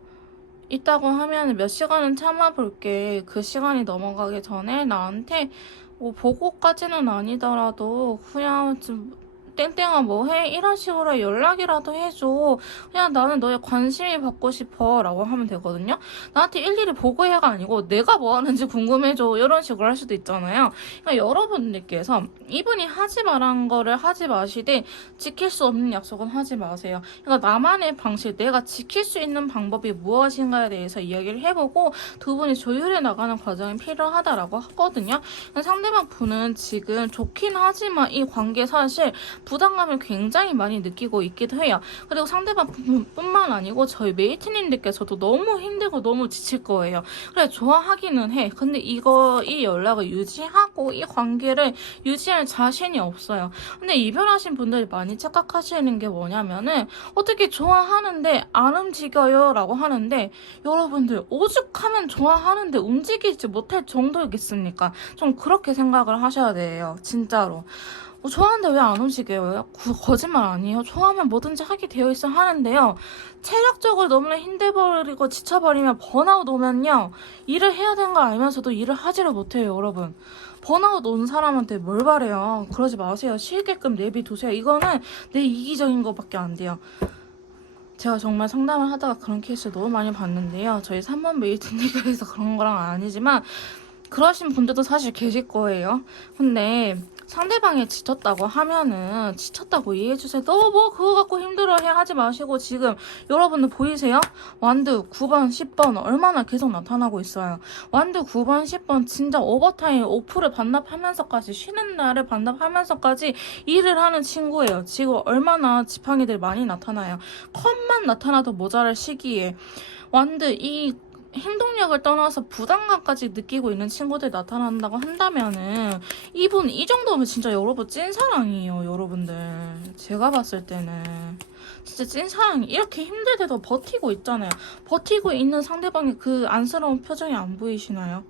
있다고 하면 몇 시간은 참아볼게. 그 시간이 넘어가기 전에 나한테 뭐 보고까지는 아니더라도 그냥 좀 땡땡아 뭐해? 이런 식으로 연락이라도 해줘. 그냥 나는 너의 관심이 받고 싶어 라고 하면 되거든요. 나한테 일일이 보고해가 아니고 내가 뭐 하는지 궁금해줘 이런 식으로 할 수도 있잖아요. 그러니까 여러분들께서 이분이 하지 말한 거를 하지 마시되 지킬 수 없는 약속은 하지 마세요. 그러니까 나만의 방식, 내가 지킬 수 있는 방법이 무엇인가에 대해서 이야기를 해보고 두 분이 조율해 나가는 과정이 필요하다라고 하거든요. 상대방 분은 지금 좋긴 하지만 이 관계 사실 부담감을 굉장히 많이 느끼고 있기도 해요. 그리고 상대방 뿐만 아니고 저희 메이트님들께서도 너무 힘들고 너무 지칠 거예요. 그래 좋아하기는 해. 근데 이 연락을 유지하고 이 관계를 유지할 자신이 없어요. 근데 이별하신 분들이 많이 착각하시는 게 뭐냐면은 어떻게 좋아하는데 안 움직여요 라고 하는데 여러분들 오죽하면 좋아하는데 움직이지 못할 정도이겠습니까? 좀 그렇게 생각을 하셔야 돼요. 진짜로. 좋아하는데 왜 안 움직여요? 거짓말 아니에요. 좋아하면 뭐든지 하게 되어 있어 하는데요. 체력적으로 너무나 힘들어버리고 지쳐버리면 번아웃 오면요. 일을 해야 되는 걸 알면서도 일을 하지를 못해요, 여러분. 번아웃 온 사람한테 뭘 바래요. 그러지 마세요. 쉬게끔 내비두세요. 이거는 내 이기적인 것밖에 안 돼요. 제가 정말 상담을 하다가 그런 케이스 너무 많이 봤는데요. 저희 3번 메이트님께서 그런 거랑 아니지만 그러신 분들도 사실 계실 거예요. 근데 상대방이 지쳤다고 하면은 지쳤다고 이해해주세요. 너 뭐 그거 갖고 힘들어해 하지 마시고 지금 여러분들 보이세요? 완드 9번, 10번 얼마나 계속 나타나고 있어요. 완드 9번, 10번 진짜 오버타임 오프를 반납하면서까지 쉬는 날을 반납하면서까지 일을 하는 친구예요. 지금 얼마나 지팡이들 많이 나타나요. 컷만 나타나도 모자랄 시기에 완드 이 행동력을 떠나서 부담감까지 느끼고 있는 친구들 나타난다고 한다면은 이분 이 정도면 진짜 여러분 찐사랑이에요. 여러분들 제가 봤을 때는 진짜 찐사랑이 이렇게 힘들 때도 버티고 있잖아요. 버티고 있는 상대방의 그 안쓰러운 표정이 안 보이시나요?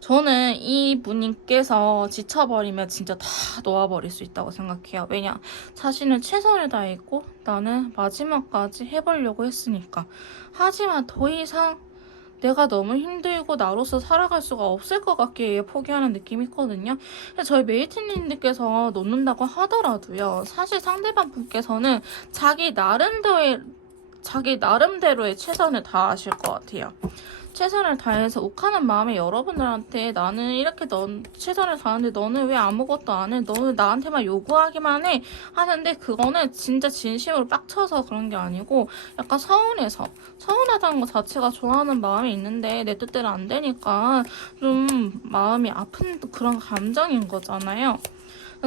저는 이 분님께서 지쳐버리면 진짜 다 놓아버릴 수 있다고 생각해요. 왜냐? 자신은 최선을 다했고 나는 마지막까지 해보려고 했으니까. 하지만 더 이상 내가 너무 힘들고 나로서 살아갈 수가 없을 것 같기에 포기하는 느낌이 있거든요. 저희 메이트님들께서 놓는다고 하더라도요. 사실 상대방 분께서는 자기 나름대로의 최선을 다하실 것 같아요. 최선을 다해서 욱하는 마음에 여러분들한테 나는 이렇게 최선을 다하는데 너는 왜 아무것도 안 해? 너는 나한테만 요구하기만 해? 하는데 그거는 진짜 진심으로 빡쳐서 그런 게 아니고 약간 서운하다는 것 자체가 좋아하는 마음이 있는데 내 뜻대로 안 되니까 좀 마음이 아픈 그런 감정인 거잖아요.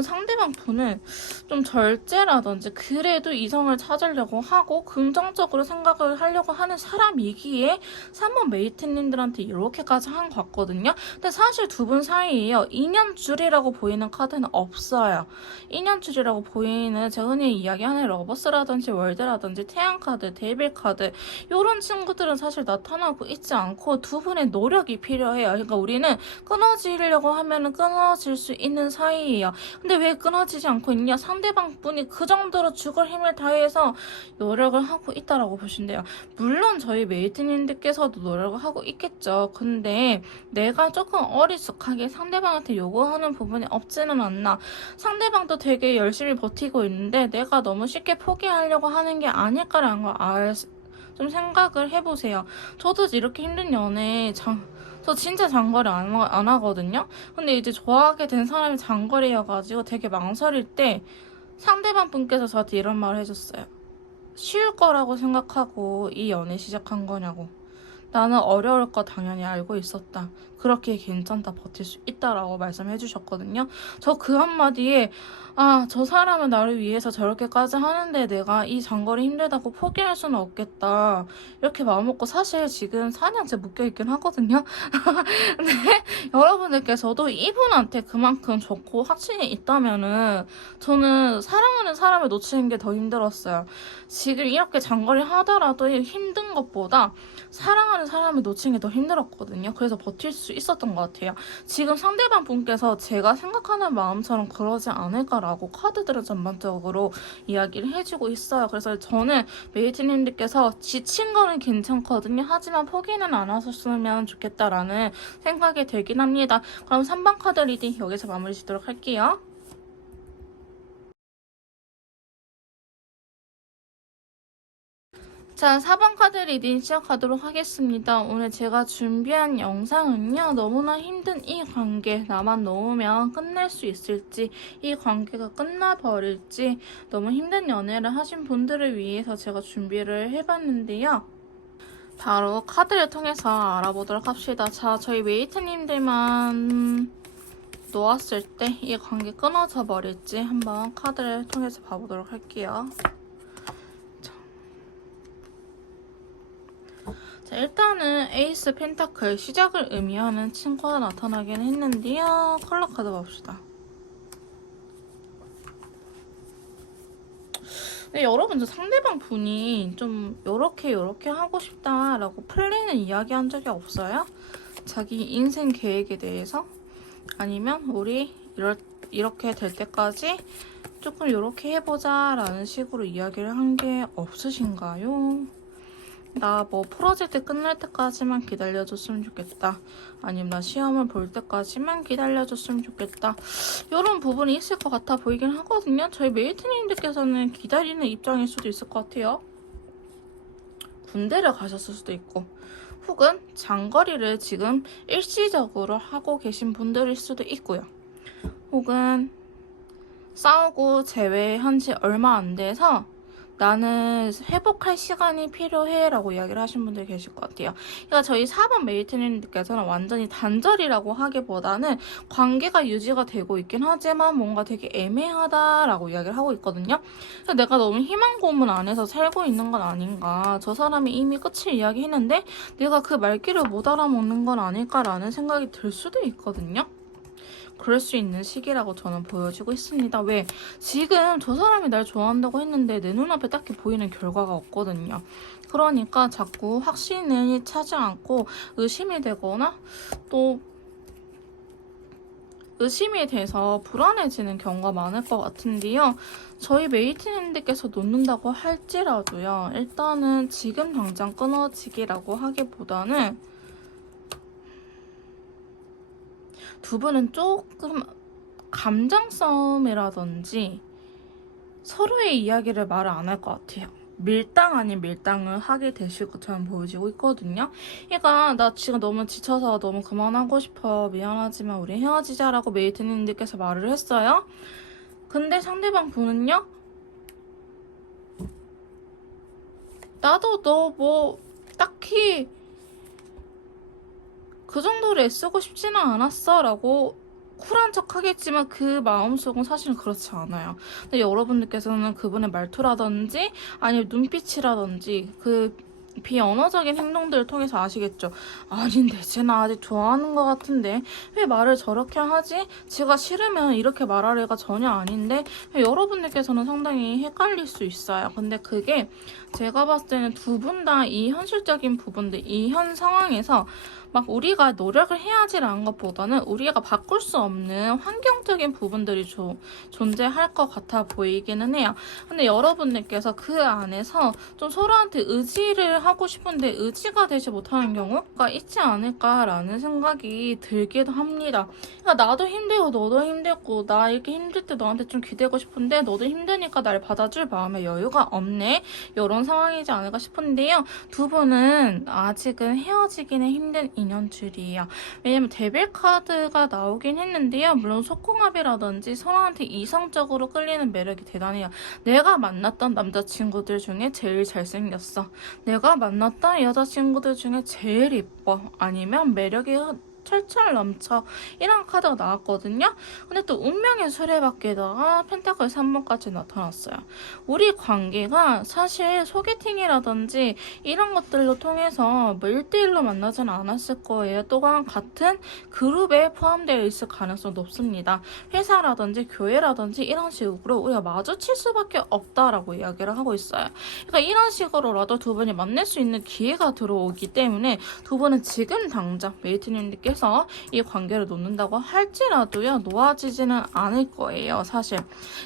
상대방 분은 좀 절제라든지 그래도 이성을 찾으려고 하고 긍정적으로 생각을 하려고 하는 사람이기에 3번 메이트님들한테 이렇게까지 한 것 같거든요. 근데 사실 두 분 사이에요. 인연줄이라고 보이는 카드는 없어요. 인연줄이라고 보이는 제가 흔히 이야기하는 러버스라든지 월드라든지 태양카드, 데빌카드 이런 친구들은 사실 나타나고 있지 않고 두 분의 노력이 필요해요. 그러니까 우리는 끊어지려고 하면 끊어질 수 있는 사이예요. 근데 왜 끊어지지 않고 있냐? 상대방 분이 그 정도로 죽을 힘을 다해서 노력을 하고 있다라고 보신대요. 물론 저희 메이트님들께서도 노력을 하고 있겠죠. 근데 내가 조금 어리숙하게 상대방한테 요구하는 부분이 없지는 않나. 상대방도 되게 열심히 버티고 있는데 내가 너무 쉽게 포기하려고 하는 게 아닐까라는 걸 좀 생각을 해보세요. 저도 이렇게 힘든 연애 저 진짜 장거리 안 하거든요? 근데 이제 좋아하게 된 사람이 장거리여가지고 되게 망설일 때 상대방 분께서 저한테 이런 말을 해줬어요. 쉬울 거라고 생각하고 이 연애 시작한 거냐고. 나는 어려울 거 당연히 알고 있었다. 그렇게 괜찮다, 버틸 수 있다라고 말씀해 주셨거든요. 저 그 한마디에 저 사람은 나를 위해서 저렇게까지 하는데 내가 이 장거리 힘들다고 포기할 수는 없겠다. 이렇게 마음먹고 사실 지금 4년째 묶여있긴 하거든요. 근데 여러분들께서도 이분한테 그만큼 좋고 확신이 있다면은 저는 사랑하는 사람을 놓치는 게 더 힘들었어요. 지금 이렇게 장거리 하더라도 힘든 것보다 사랑하는 사람을 놓치는 게 더 힘들었거든요. 그래서 버틸 수 있었던 것 같아요. 지금 상대방 분께서 제가 생각하는 마음처럼 그러지 않을까라고 라고 카드들은 전반적으로 이야기를 해주고 있어요. 그래서 저는 메이트님들께서 지친 거는 괜찮거든요. 하지만 포기는 안 하셨으면 좋겠다라는 생각이 들긴 합니다. 그럼 3번 카드 리딩 여기서 마무리 짓도록 할게요. 자, 4번 카드 리딩 시작하도록 하겠습니다. 오늘 제가 준비한 영상은요. 너무나 힘든 이 관계 나만 놓으면 끝낼 수 있을지, 이 관계가 끝나버릴지, 너무 힘든 연애를 하신 분들을 위해서 제가 준비를 해봤는데요. 바로 카드를 통해서 알아보도록 합시다. 자, 저희 웨이트님들만 놓았을 때 이 관계 끊어져 버릴지 한번 카드를 통해서 봐보도록 할게요. 자, 일단은 에이스 펜타클 시작을 의미하는 친구가 나타나긴 했는데요. 컬러 카드 봅시다. 근데 여러분, 저 상대방 분이 좀 요렇게 하고 싶다라고 플랜을 이야기한 적이 없어요? 자기 인생 계획에 대해서? 아니면 우리 이렇게 될 때까지 조금 요렇게 해보자 라는 식으로 이야기를 한 게 없으신가요? 나 뭐 프로젝트 끝날 때까지만 기다려줬으면 좋겠다. 아니면 나 시험을 볼 때까지만 기다려줬으면 좋겠다. 이런 부분이 있을 것 같아 보이긴 하거든요. 저희 메이트님들께서는 기다리는 입장일 수도 있을 것 같아요. 군대를 가셨을 수도 있고, 혹은 장거리를 지금 일시적으로 하고 계신 분들일 수도 있고요. 혹은 싸우고 재회한 지 얼마 안 돼서 나는 회복할 시간이 필요해 라고 이야기를 하신 분들 계실 것 같아요. 그러니까 저희 4번 메이트님께서는 완전히 단절이라고 하기보다는 관계가 유지가 되고 있긴 하지만 뭔가 되게 애매하다라고 이야기를 하고 있거든요. 그래서 내가 너무 희망 고문 안에서 살고 있는 건 아닌가, 저 사람이 이미 끝을 이야기했는데 내가 그 말귀를 못 알아먹는 건 아닐까라는 생각이 들 수도 있거든요. 그럴 수 있는 시기라고 저는 보여지고 있습니다. 왜? 지금 저 사람이 날 좋아한다고 했는데 내 눈앞에 딱히 보이는 결과가 없거든요. 그러니까 자꾸 확신을 차지 않고 의심이 되거나 또 의심이 돼서 불안해지는 경우가 많을 것 같은데요. 저희 메이트님들께서 놓는다고 할지라도요. 일단은 지금 당장 끊어지기라고 하기보다는 두 분은 조금 감정 싸움이라든지 서로의 이야기를 말을 안 할 것 같아요. 밀당 아닌 밀당을 하게 되실 것처럼 보여지고 있거든요. 그러니까 나 지금 너무 지쳐서 너무 그만하고 싶어. 미안하지만 우리 헤어지자라고 메이트님들께서 말을 했어요. 근데 상대방 분은요. 나도 너 뭐 딱히 그 정도로 애쓰고 싶지는 않았어 라고 쿨한 척 하겠지만 그 마음속은 사실 그렇지 않아요. 근데 여러분들께서는 그분의 말투라든지 아니면 눈빛이라든지 그 비언어적인 행동들을 통해서 아시겠죠? 아닌데 쟤나 아직 좋아하는 것 같은데 왜 말을 저렇게 하지? 지가 싫으면 이렇게 말할 애가 전혀 아닌데 여러분들께서는 상당히 헷갈릴 수 있어요. 근데 그게 제가 봤을 때는 두 분 다 이 현실적인 부분들, 이 현 상황에서 막 우리가 노력을 해야지라는 것보다는 우리가 바꿀 수 없는 환경적인 부분들이 존재할 것 같아 보이기는 해요. 근데 여러분들께서 그 안에서 좀 서로한테 의지를 하고 싶은데 의지가 되지 못하는 경우가 있지 않을까라는 생각이 들기도 합니다. 그러니까 나도 힘들고 너도 힘들고 나 이렇게 힘들 때 너한테 좀 기대고 싶은데 너도 힘드니까 날 받아줄 마음에 여유가 없네. 이런 상황이지 않을까 싶은데요. 두 분은 아직은 헤어지기는 힘든 인연줄이에요. 왜냐면 데빌 카드가 나오긴 했는데요. 물론 속궁합이라든지 서로한테 이성적으로 끌리는 매력이 대단해요. 내가 만났던 남자친구들 중에 제일 잘생겼어. 내가 만났던 여자친구들 중에 제일 이뻐. 아니면 매력이 철철 넘쳐 이런 카드가 나왔거든요. 근데 또 운명의 수레바퀴에다가 펜타클 3번까지 나타났어요. 우리 관계가 사실 소개팅이라든지 이런 것들로 통해서 뭐 1대1로 만나지는 않았을 거예요. 또한 같은 그룹에 포함되어 있을 가능성이 높습니다. 회사라든지 교회라든지 이런 식으로 우리가 마주칠 수밖에 없다라고 이야기를 하고 있어요. 그러니까 이런 식으로라도 두 분이 만날 수 있는 기회가 들어오기 때문에 두 분은 지금 당장 메이트님들께 해서 이 관계를 놓는다고 할지라도요, 놓아지지는 않을 거예요, 사실.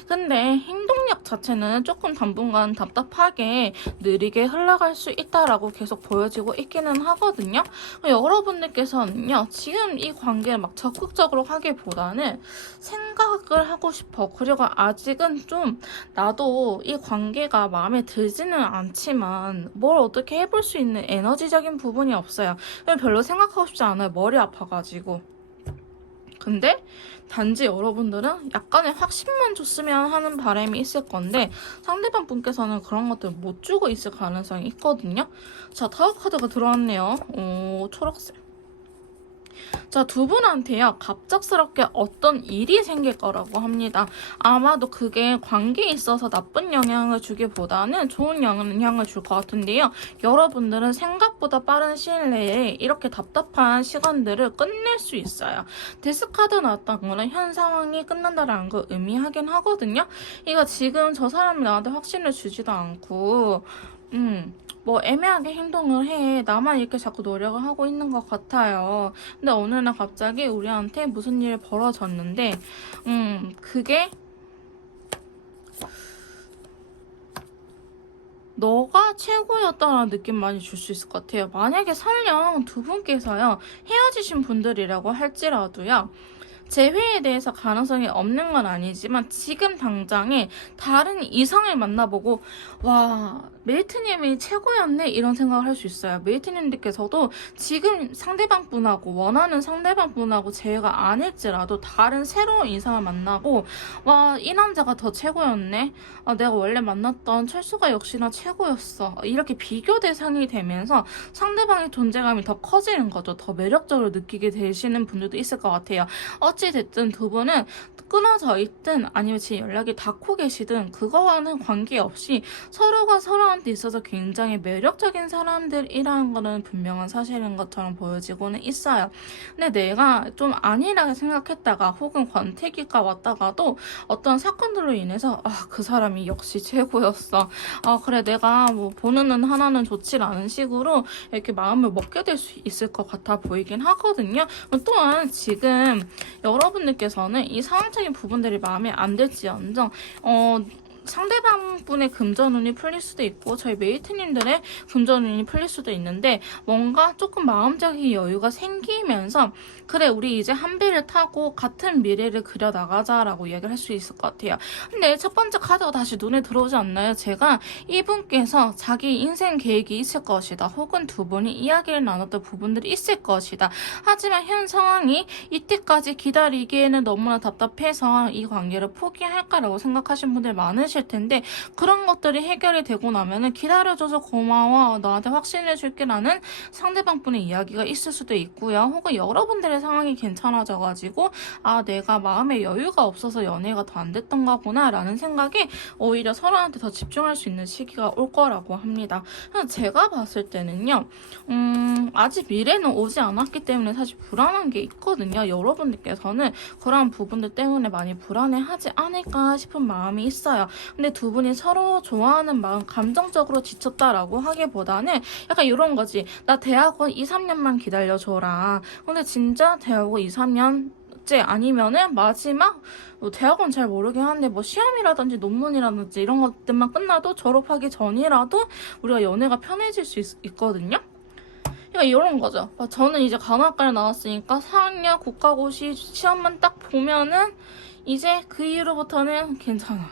근데 행동력 자체는 조금 당분간 답답하게 느리게 흘러갈 수 있다라고 계속 보여지고 있기는 하거든요. 여러분들께서는요, 지금 이 관계를 막 적극적으로 하기보다는 생각을 하고 싶어. 그리고 아직은 좀 나도 이 관계가 마음에 들지는 않지만 뭘 어떻게 해볼 수 있는 에너지적인 부분이 없어요. 별로 생각하고 싶지 않아요. 머리 아파가지고. 근데 단지 여러분들은 약간의 확신만 줬으면 하는 바람이 있을 건데 상대방 분께서는 그런 것들 못 주고 있을 가능성이 있거든요. 자, 타워 카드가 들어왔네요. 오, 초록색. 자, 두 분한테요, 갑작스럽게 어떤 일이 생길 거라고 합니다. 아마도 그게 관계에 있어서 나쁜 영향을 주기보다는 좋은 영향을 줄 것 같은데요. 여러분들은 생각보다 빠른 시일 내에 이렇게 답답한 시간들을 끝낼 수 있어요. 데스카드 나왔던 거는 현 상황이 끝난다라는 걸 의미하긴 하거든요. 이거 지금 저 사람이 나한테 확신을 주지도 않고 뭐 애매하게 행동을 해. 나만 이렇게 자꾸 노력을 하고 있는 것 같아요. 근데 어느 날 갑자기 우리한테 무슨 일이 벌어졌는데 그게 너가 최고였다라는 느낌 많이 줄 수 있을 것 같아요. 만약에 설령 두 분께서요, 헤어지신 분들이라고 할지라도요, 재회에 대해서 가능성이 없는 건 아니지만 지금 당장에 다른 이성을 만나보고 와, 메이트님이 최고였네 이런 생각을 할 수 있어요. 메이트님들께서도 지금 상대방분하고 원하는 상대방분하고 재회가 아닐지라도 다른 새로운 이성을 만나고 와, 이 남자가 더 최고였네. 아, 내가 원래 만났던 철수가 역시나 최고였어. 이렇게 비교 대상이 되면서 상대방의 존재감이 더 커지는 거죠. 더 매력적으로 느끼게 되시는 분들도 있을 것 같아요. 어찌됐든 두 분은 끊어져 있든 아니면 지금 연락이 닿고 계시든 그거와는 관계없이 서로가 서로한테 있어서 굉장히 매력적인 사람들이라는 거는 분명한 사실인 것처럼 보여지고는 있어요. 근데 내가 좀 안일하게 생각했다가 혹은 권태기가 왔다가도 어떤 사건들로 인해서 아, 그 사람이 역시 최고였어. 아, 그래 내가 뭐 보는 눈 하나는 좋지 않은 식으로 이렇게 마음을 먹게 될 수 있을 것 같아 보이긴 하거든요. 또한 지금 여러분들께서는 이 상황적인 부분들이 마음에 안 들지언정 상대방 분의 금전운이 풀릴 수도 있고 저희 메이트님들의 금전운이 풀릴 수도 있는데 뭔가 조금 마음적인 여유가 생기면서 그래 우리 이제 한 배를 타고 같은 미래를 그려나가자라고 이야기를 할 수 있을 것 같아요. 근데 첫 번째 카드가 다시 눈에 들어오지 않나요? 제가 이분께서 자기 인생 계획이 있을 것이다. 혹은 두 분이 이야기를 나눴던 부분들이 있을 것이다. 하지만 현 상황이 이때까지 기다리기에는 너무나 답답해서 이 관계를 포기할까라고 생각하신 분들 많으실 텐데 그런 것들이 해결이 되고 나면은 기다려줘서 고마워. 너한테 확신해줄게 라는 상대방 분의 이야기가 있을 수도 있고요. 혹은 여러분들의 상황이 괜찮아져가지고 아 내가 마음에 여유가 없어서 연애가 더 안 됐던 거구나 라는 생각에 오히려 서로한테 더 집중할 수 있는 시기가 올 거라고 합니다. 그래서 제가 봤을 때는요. 아직 미래는 오지 않았기 때문에 사실 불안한 게 있거든요. 여러분들께서는 그런 부분들 때문에 많이 불안해하지 않을까 싶은 마음이 있어요. 근데 두 분이 서로 좋아하는 마음, 감정적으로 지쳤다라고 하기보다는 약간 이런 거지. 나 대학원 2, 3년만 기다려줘라. 근데 진짜 대학원 2, 3년째 아니면은 마지막 대학원 잘 모르긴 한데 뭐 시험이라든지 논문이라든지 이런 것들만 끝나도 졸업하기 전이라도 우리가 연애가 편해질 수 있거든요. 그러니까 이런 거죠. 저는 이제 간호학과를 나왔으니까 4학년 국가고시 시험만 딱 보면은 이제 그 이후로부터는 괜찮아.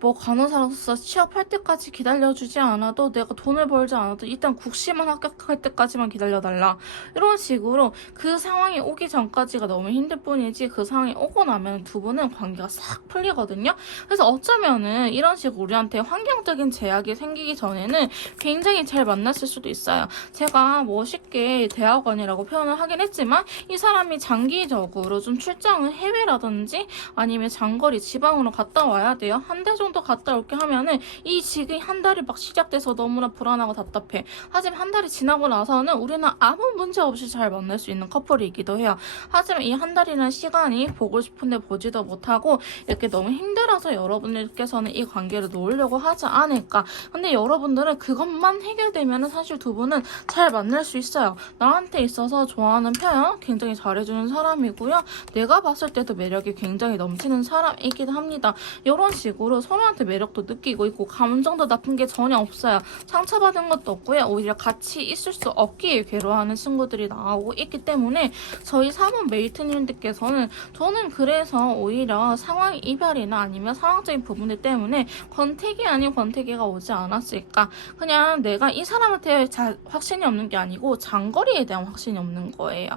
뭐 간호사로서 취업할 때까지 기다려주지 않아도 내가 돈을 벌지 않아도 일단 국시만 합격할 때까지만 기다려달라. 이런 식으로 그 상황이 오기 전까지가 너무 힘들 뿐이지 그 상황이 오고 나면 두 분은 관계가 싹 풀리거든요. 그래서 어쩌면은 이런 식으로 우리한테 환경적인 제약이 생기기 전에는 굉장히 잘 만났을 수도 있어요. 제가 멋있게 대학원이라고 표현을 하긴 했지만 이 사람이 장기적으로 좀 출장을 해외라든지 아니면 장거리 지방으로 갔다 와야 돼요. 한 달 정도 정도 갔다 올게 하면은 이 지금 한 달이 막 시작돼서 너무나 불안하고 답답해. 하지만 한 달이 지나고 나서는 우리는 아무 문제 없이 잘 만날 수 있는 커플이기도 해요. 하지만 이 한 달이라는 시간이 보고 싶은데 보지도 못하고 이렇게 너무 힘들어서 여러분들께서는 이 관계를 놓으려고 하지 않을까. 근데 여러분들은 그것만 해결되면 사실 두 분은 잘 만날 수 있어요. 나한테 있어서 좋아하는 표현 굉장히 잘해주는 사람이고요. 내가 봤을 때도 매력이 굉장히 넘치는 사람이기도 합니다. 이런 식으로 서로한테 매력도 느끼고 있고 감정도 나쁜 게 전혀 없어요. 상처받은 것도 없고요. 오히려 같이 있을 수 없기에 괴로워하는 친구들이 나오고 있기 때문에 저희 4번 메이트님들께서는 저는 그래서 오히려 상황 이별이나 아니면 상황적인 부분들 때문에 권태기 아닌 권태기가 오지 않았을까. 그냥 내가 이 사람한테 확신이 없는 게 아니고 장거리에 대한 확신이 없는 거예요.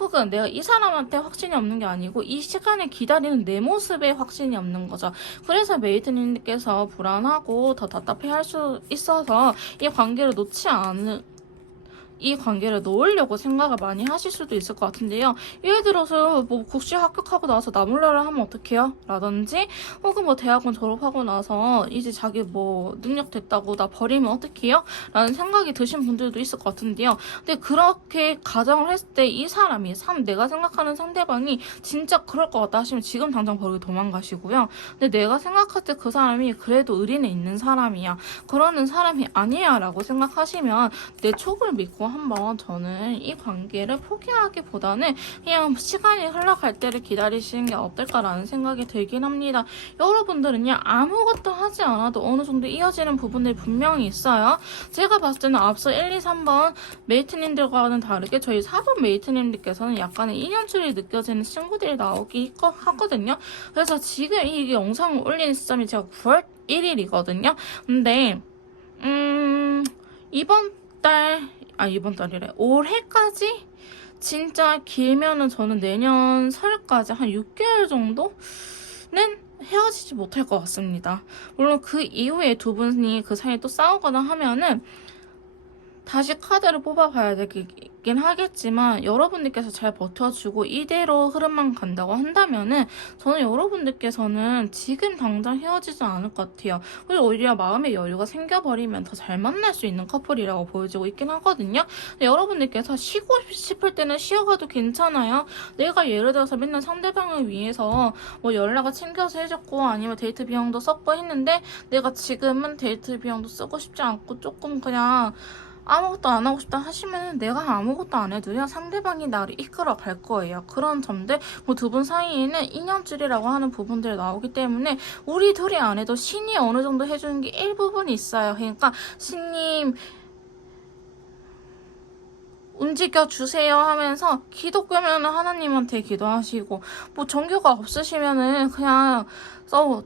혹은 내가 이 사람한테 확신이 없는 게 아니고 이 시간을 기다리는 내 모습에 확신이 없는 거죠. 그래서 메이트님께서 불안하고 더 답답해 할 수 있어서 이 관계를 놓으려고 생각을 많이 하실 수도 있을 것 같은데요. 예를 들어서 뭐 국시 합격하고 나서 나 몰라를 하면 어떡해요? 라든지 혹은 뭐 대학원 졸업하고 나서 이제 자기 뭐 능력 됐다고 나 버리면 어떡해요? 라는 생각이 드신 분들도 있을 것 같은데요. 근데 그렇게 가정을 했을 때 이 사람이 내가 생각하는 상대방이 진짜 그럴 것 같다 하시면 지금 당장 버리고 도망가시고요. 근데 내가 생각할 때 그 사람이 그래도 의리는 있는 사람이야. 그러는 사람이 아니야 라고 생각하시면 내 촉을 믿고 한번 저는 이 관계를 포기하기보다는 그냥 시간이 흘러갈 때를 기다리시는 게 어떨까라는 생각이 들긴 합니다. 여러분들은요 아무것도 하지 않아도 어느 정도 이어지는 부분들이 분명히 있어요. 제가 봤을 때는 앞서 1, 2, 3번 메이트님들과는 다르게 저희 4번 메이트님들께서는 약간의 인연줄이 느껴지는 친구들이 나오기 하거든요. 그래서 지금 이 영상을 올리는 시점이 제가 9월 1일이거든요. 근데 이번 달이래. 올해까지 진짜 길면은 저는 내년 설까지 한 6개월 정도는 헤어지지 못할 것 같습니다. 물론 그 이후에 두 분이 그 사이에 또 싸우거나 하면은 다시 카드를 뽑아봐야 되긴 하겠지만 여러분들께서 잘 버텨주고 이대로 흐름만 간다고 한다면은 저는 여러분들께서는 지금 당장 헤어지지 않을 것 같아요. 그리고 오히려 마음의 여유가 생겨버리면 더 잘 만날 수 있는 커플이라고 보여지고 있긴 하거든요. 근데 여러분들께서 쉬고 싶을 때는 쉬어가도 괜찮아요. 내가 예를 들어서 맨날 상대방을 위해서 뭐 연락을 챙겨서 해줬고 아니면 데이트 비용도 썼고 했는데 내가 지금은 데이트 비용도 쓰고 싶지 않고 조금 그냥 아무것도 안 하고 싶다 하시면 내가 아무것도 안 해도요 상대방이 나를 이끌어 갈 거예요. 그런 점들 뭐 두 분 사이에는 인연줄이라고 하는 부분들이 나오기 때문에 우리 둘이 안 해도 신이 어느 정도 해주는 게 일부분 있어요. 그러니까 신님 움직여주세요 하면서 기독교면 하나님한테 기도하시고 뭐 종교가 없으시면은 그냥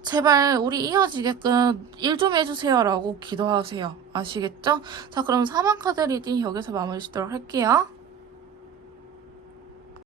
제발 우리 이어지게끔 일 좀 해주세요 라고 기도하세요. 아시겠죠? 자 그럼 4번 카드 리딩 여기서 마무리 짓도록 할게요.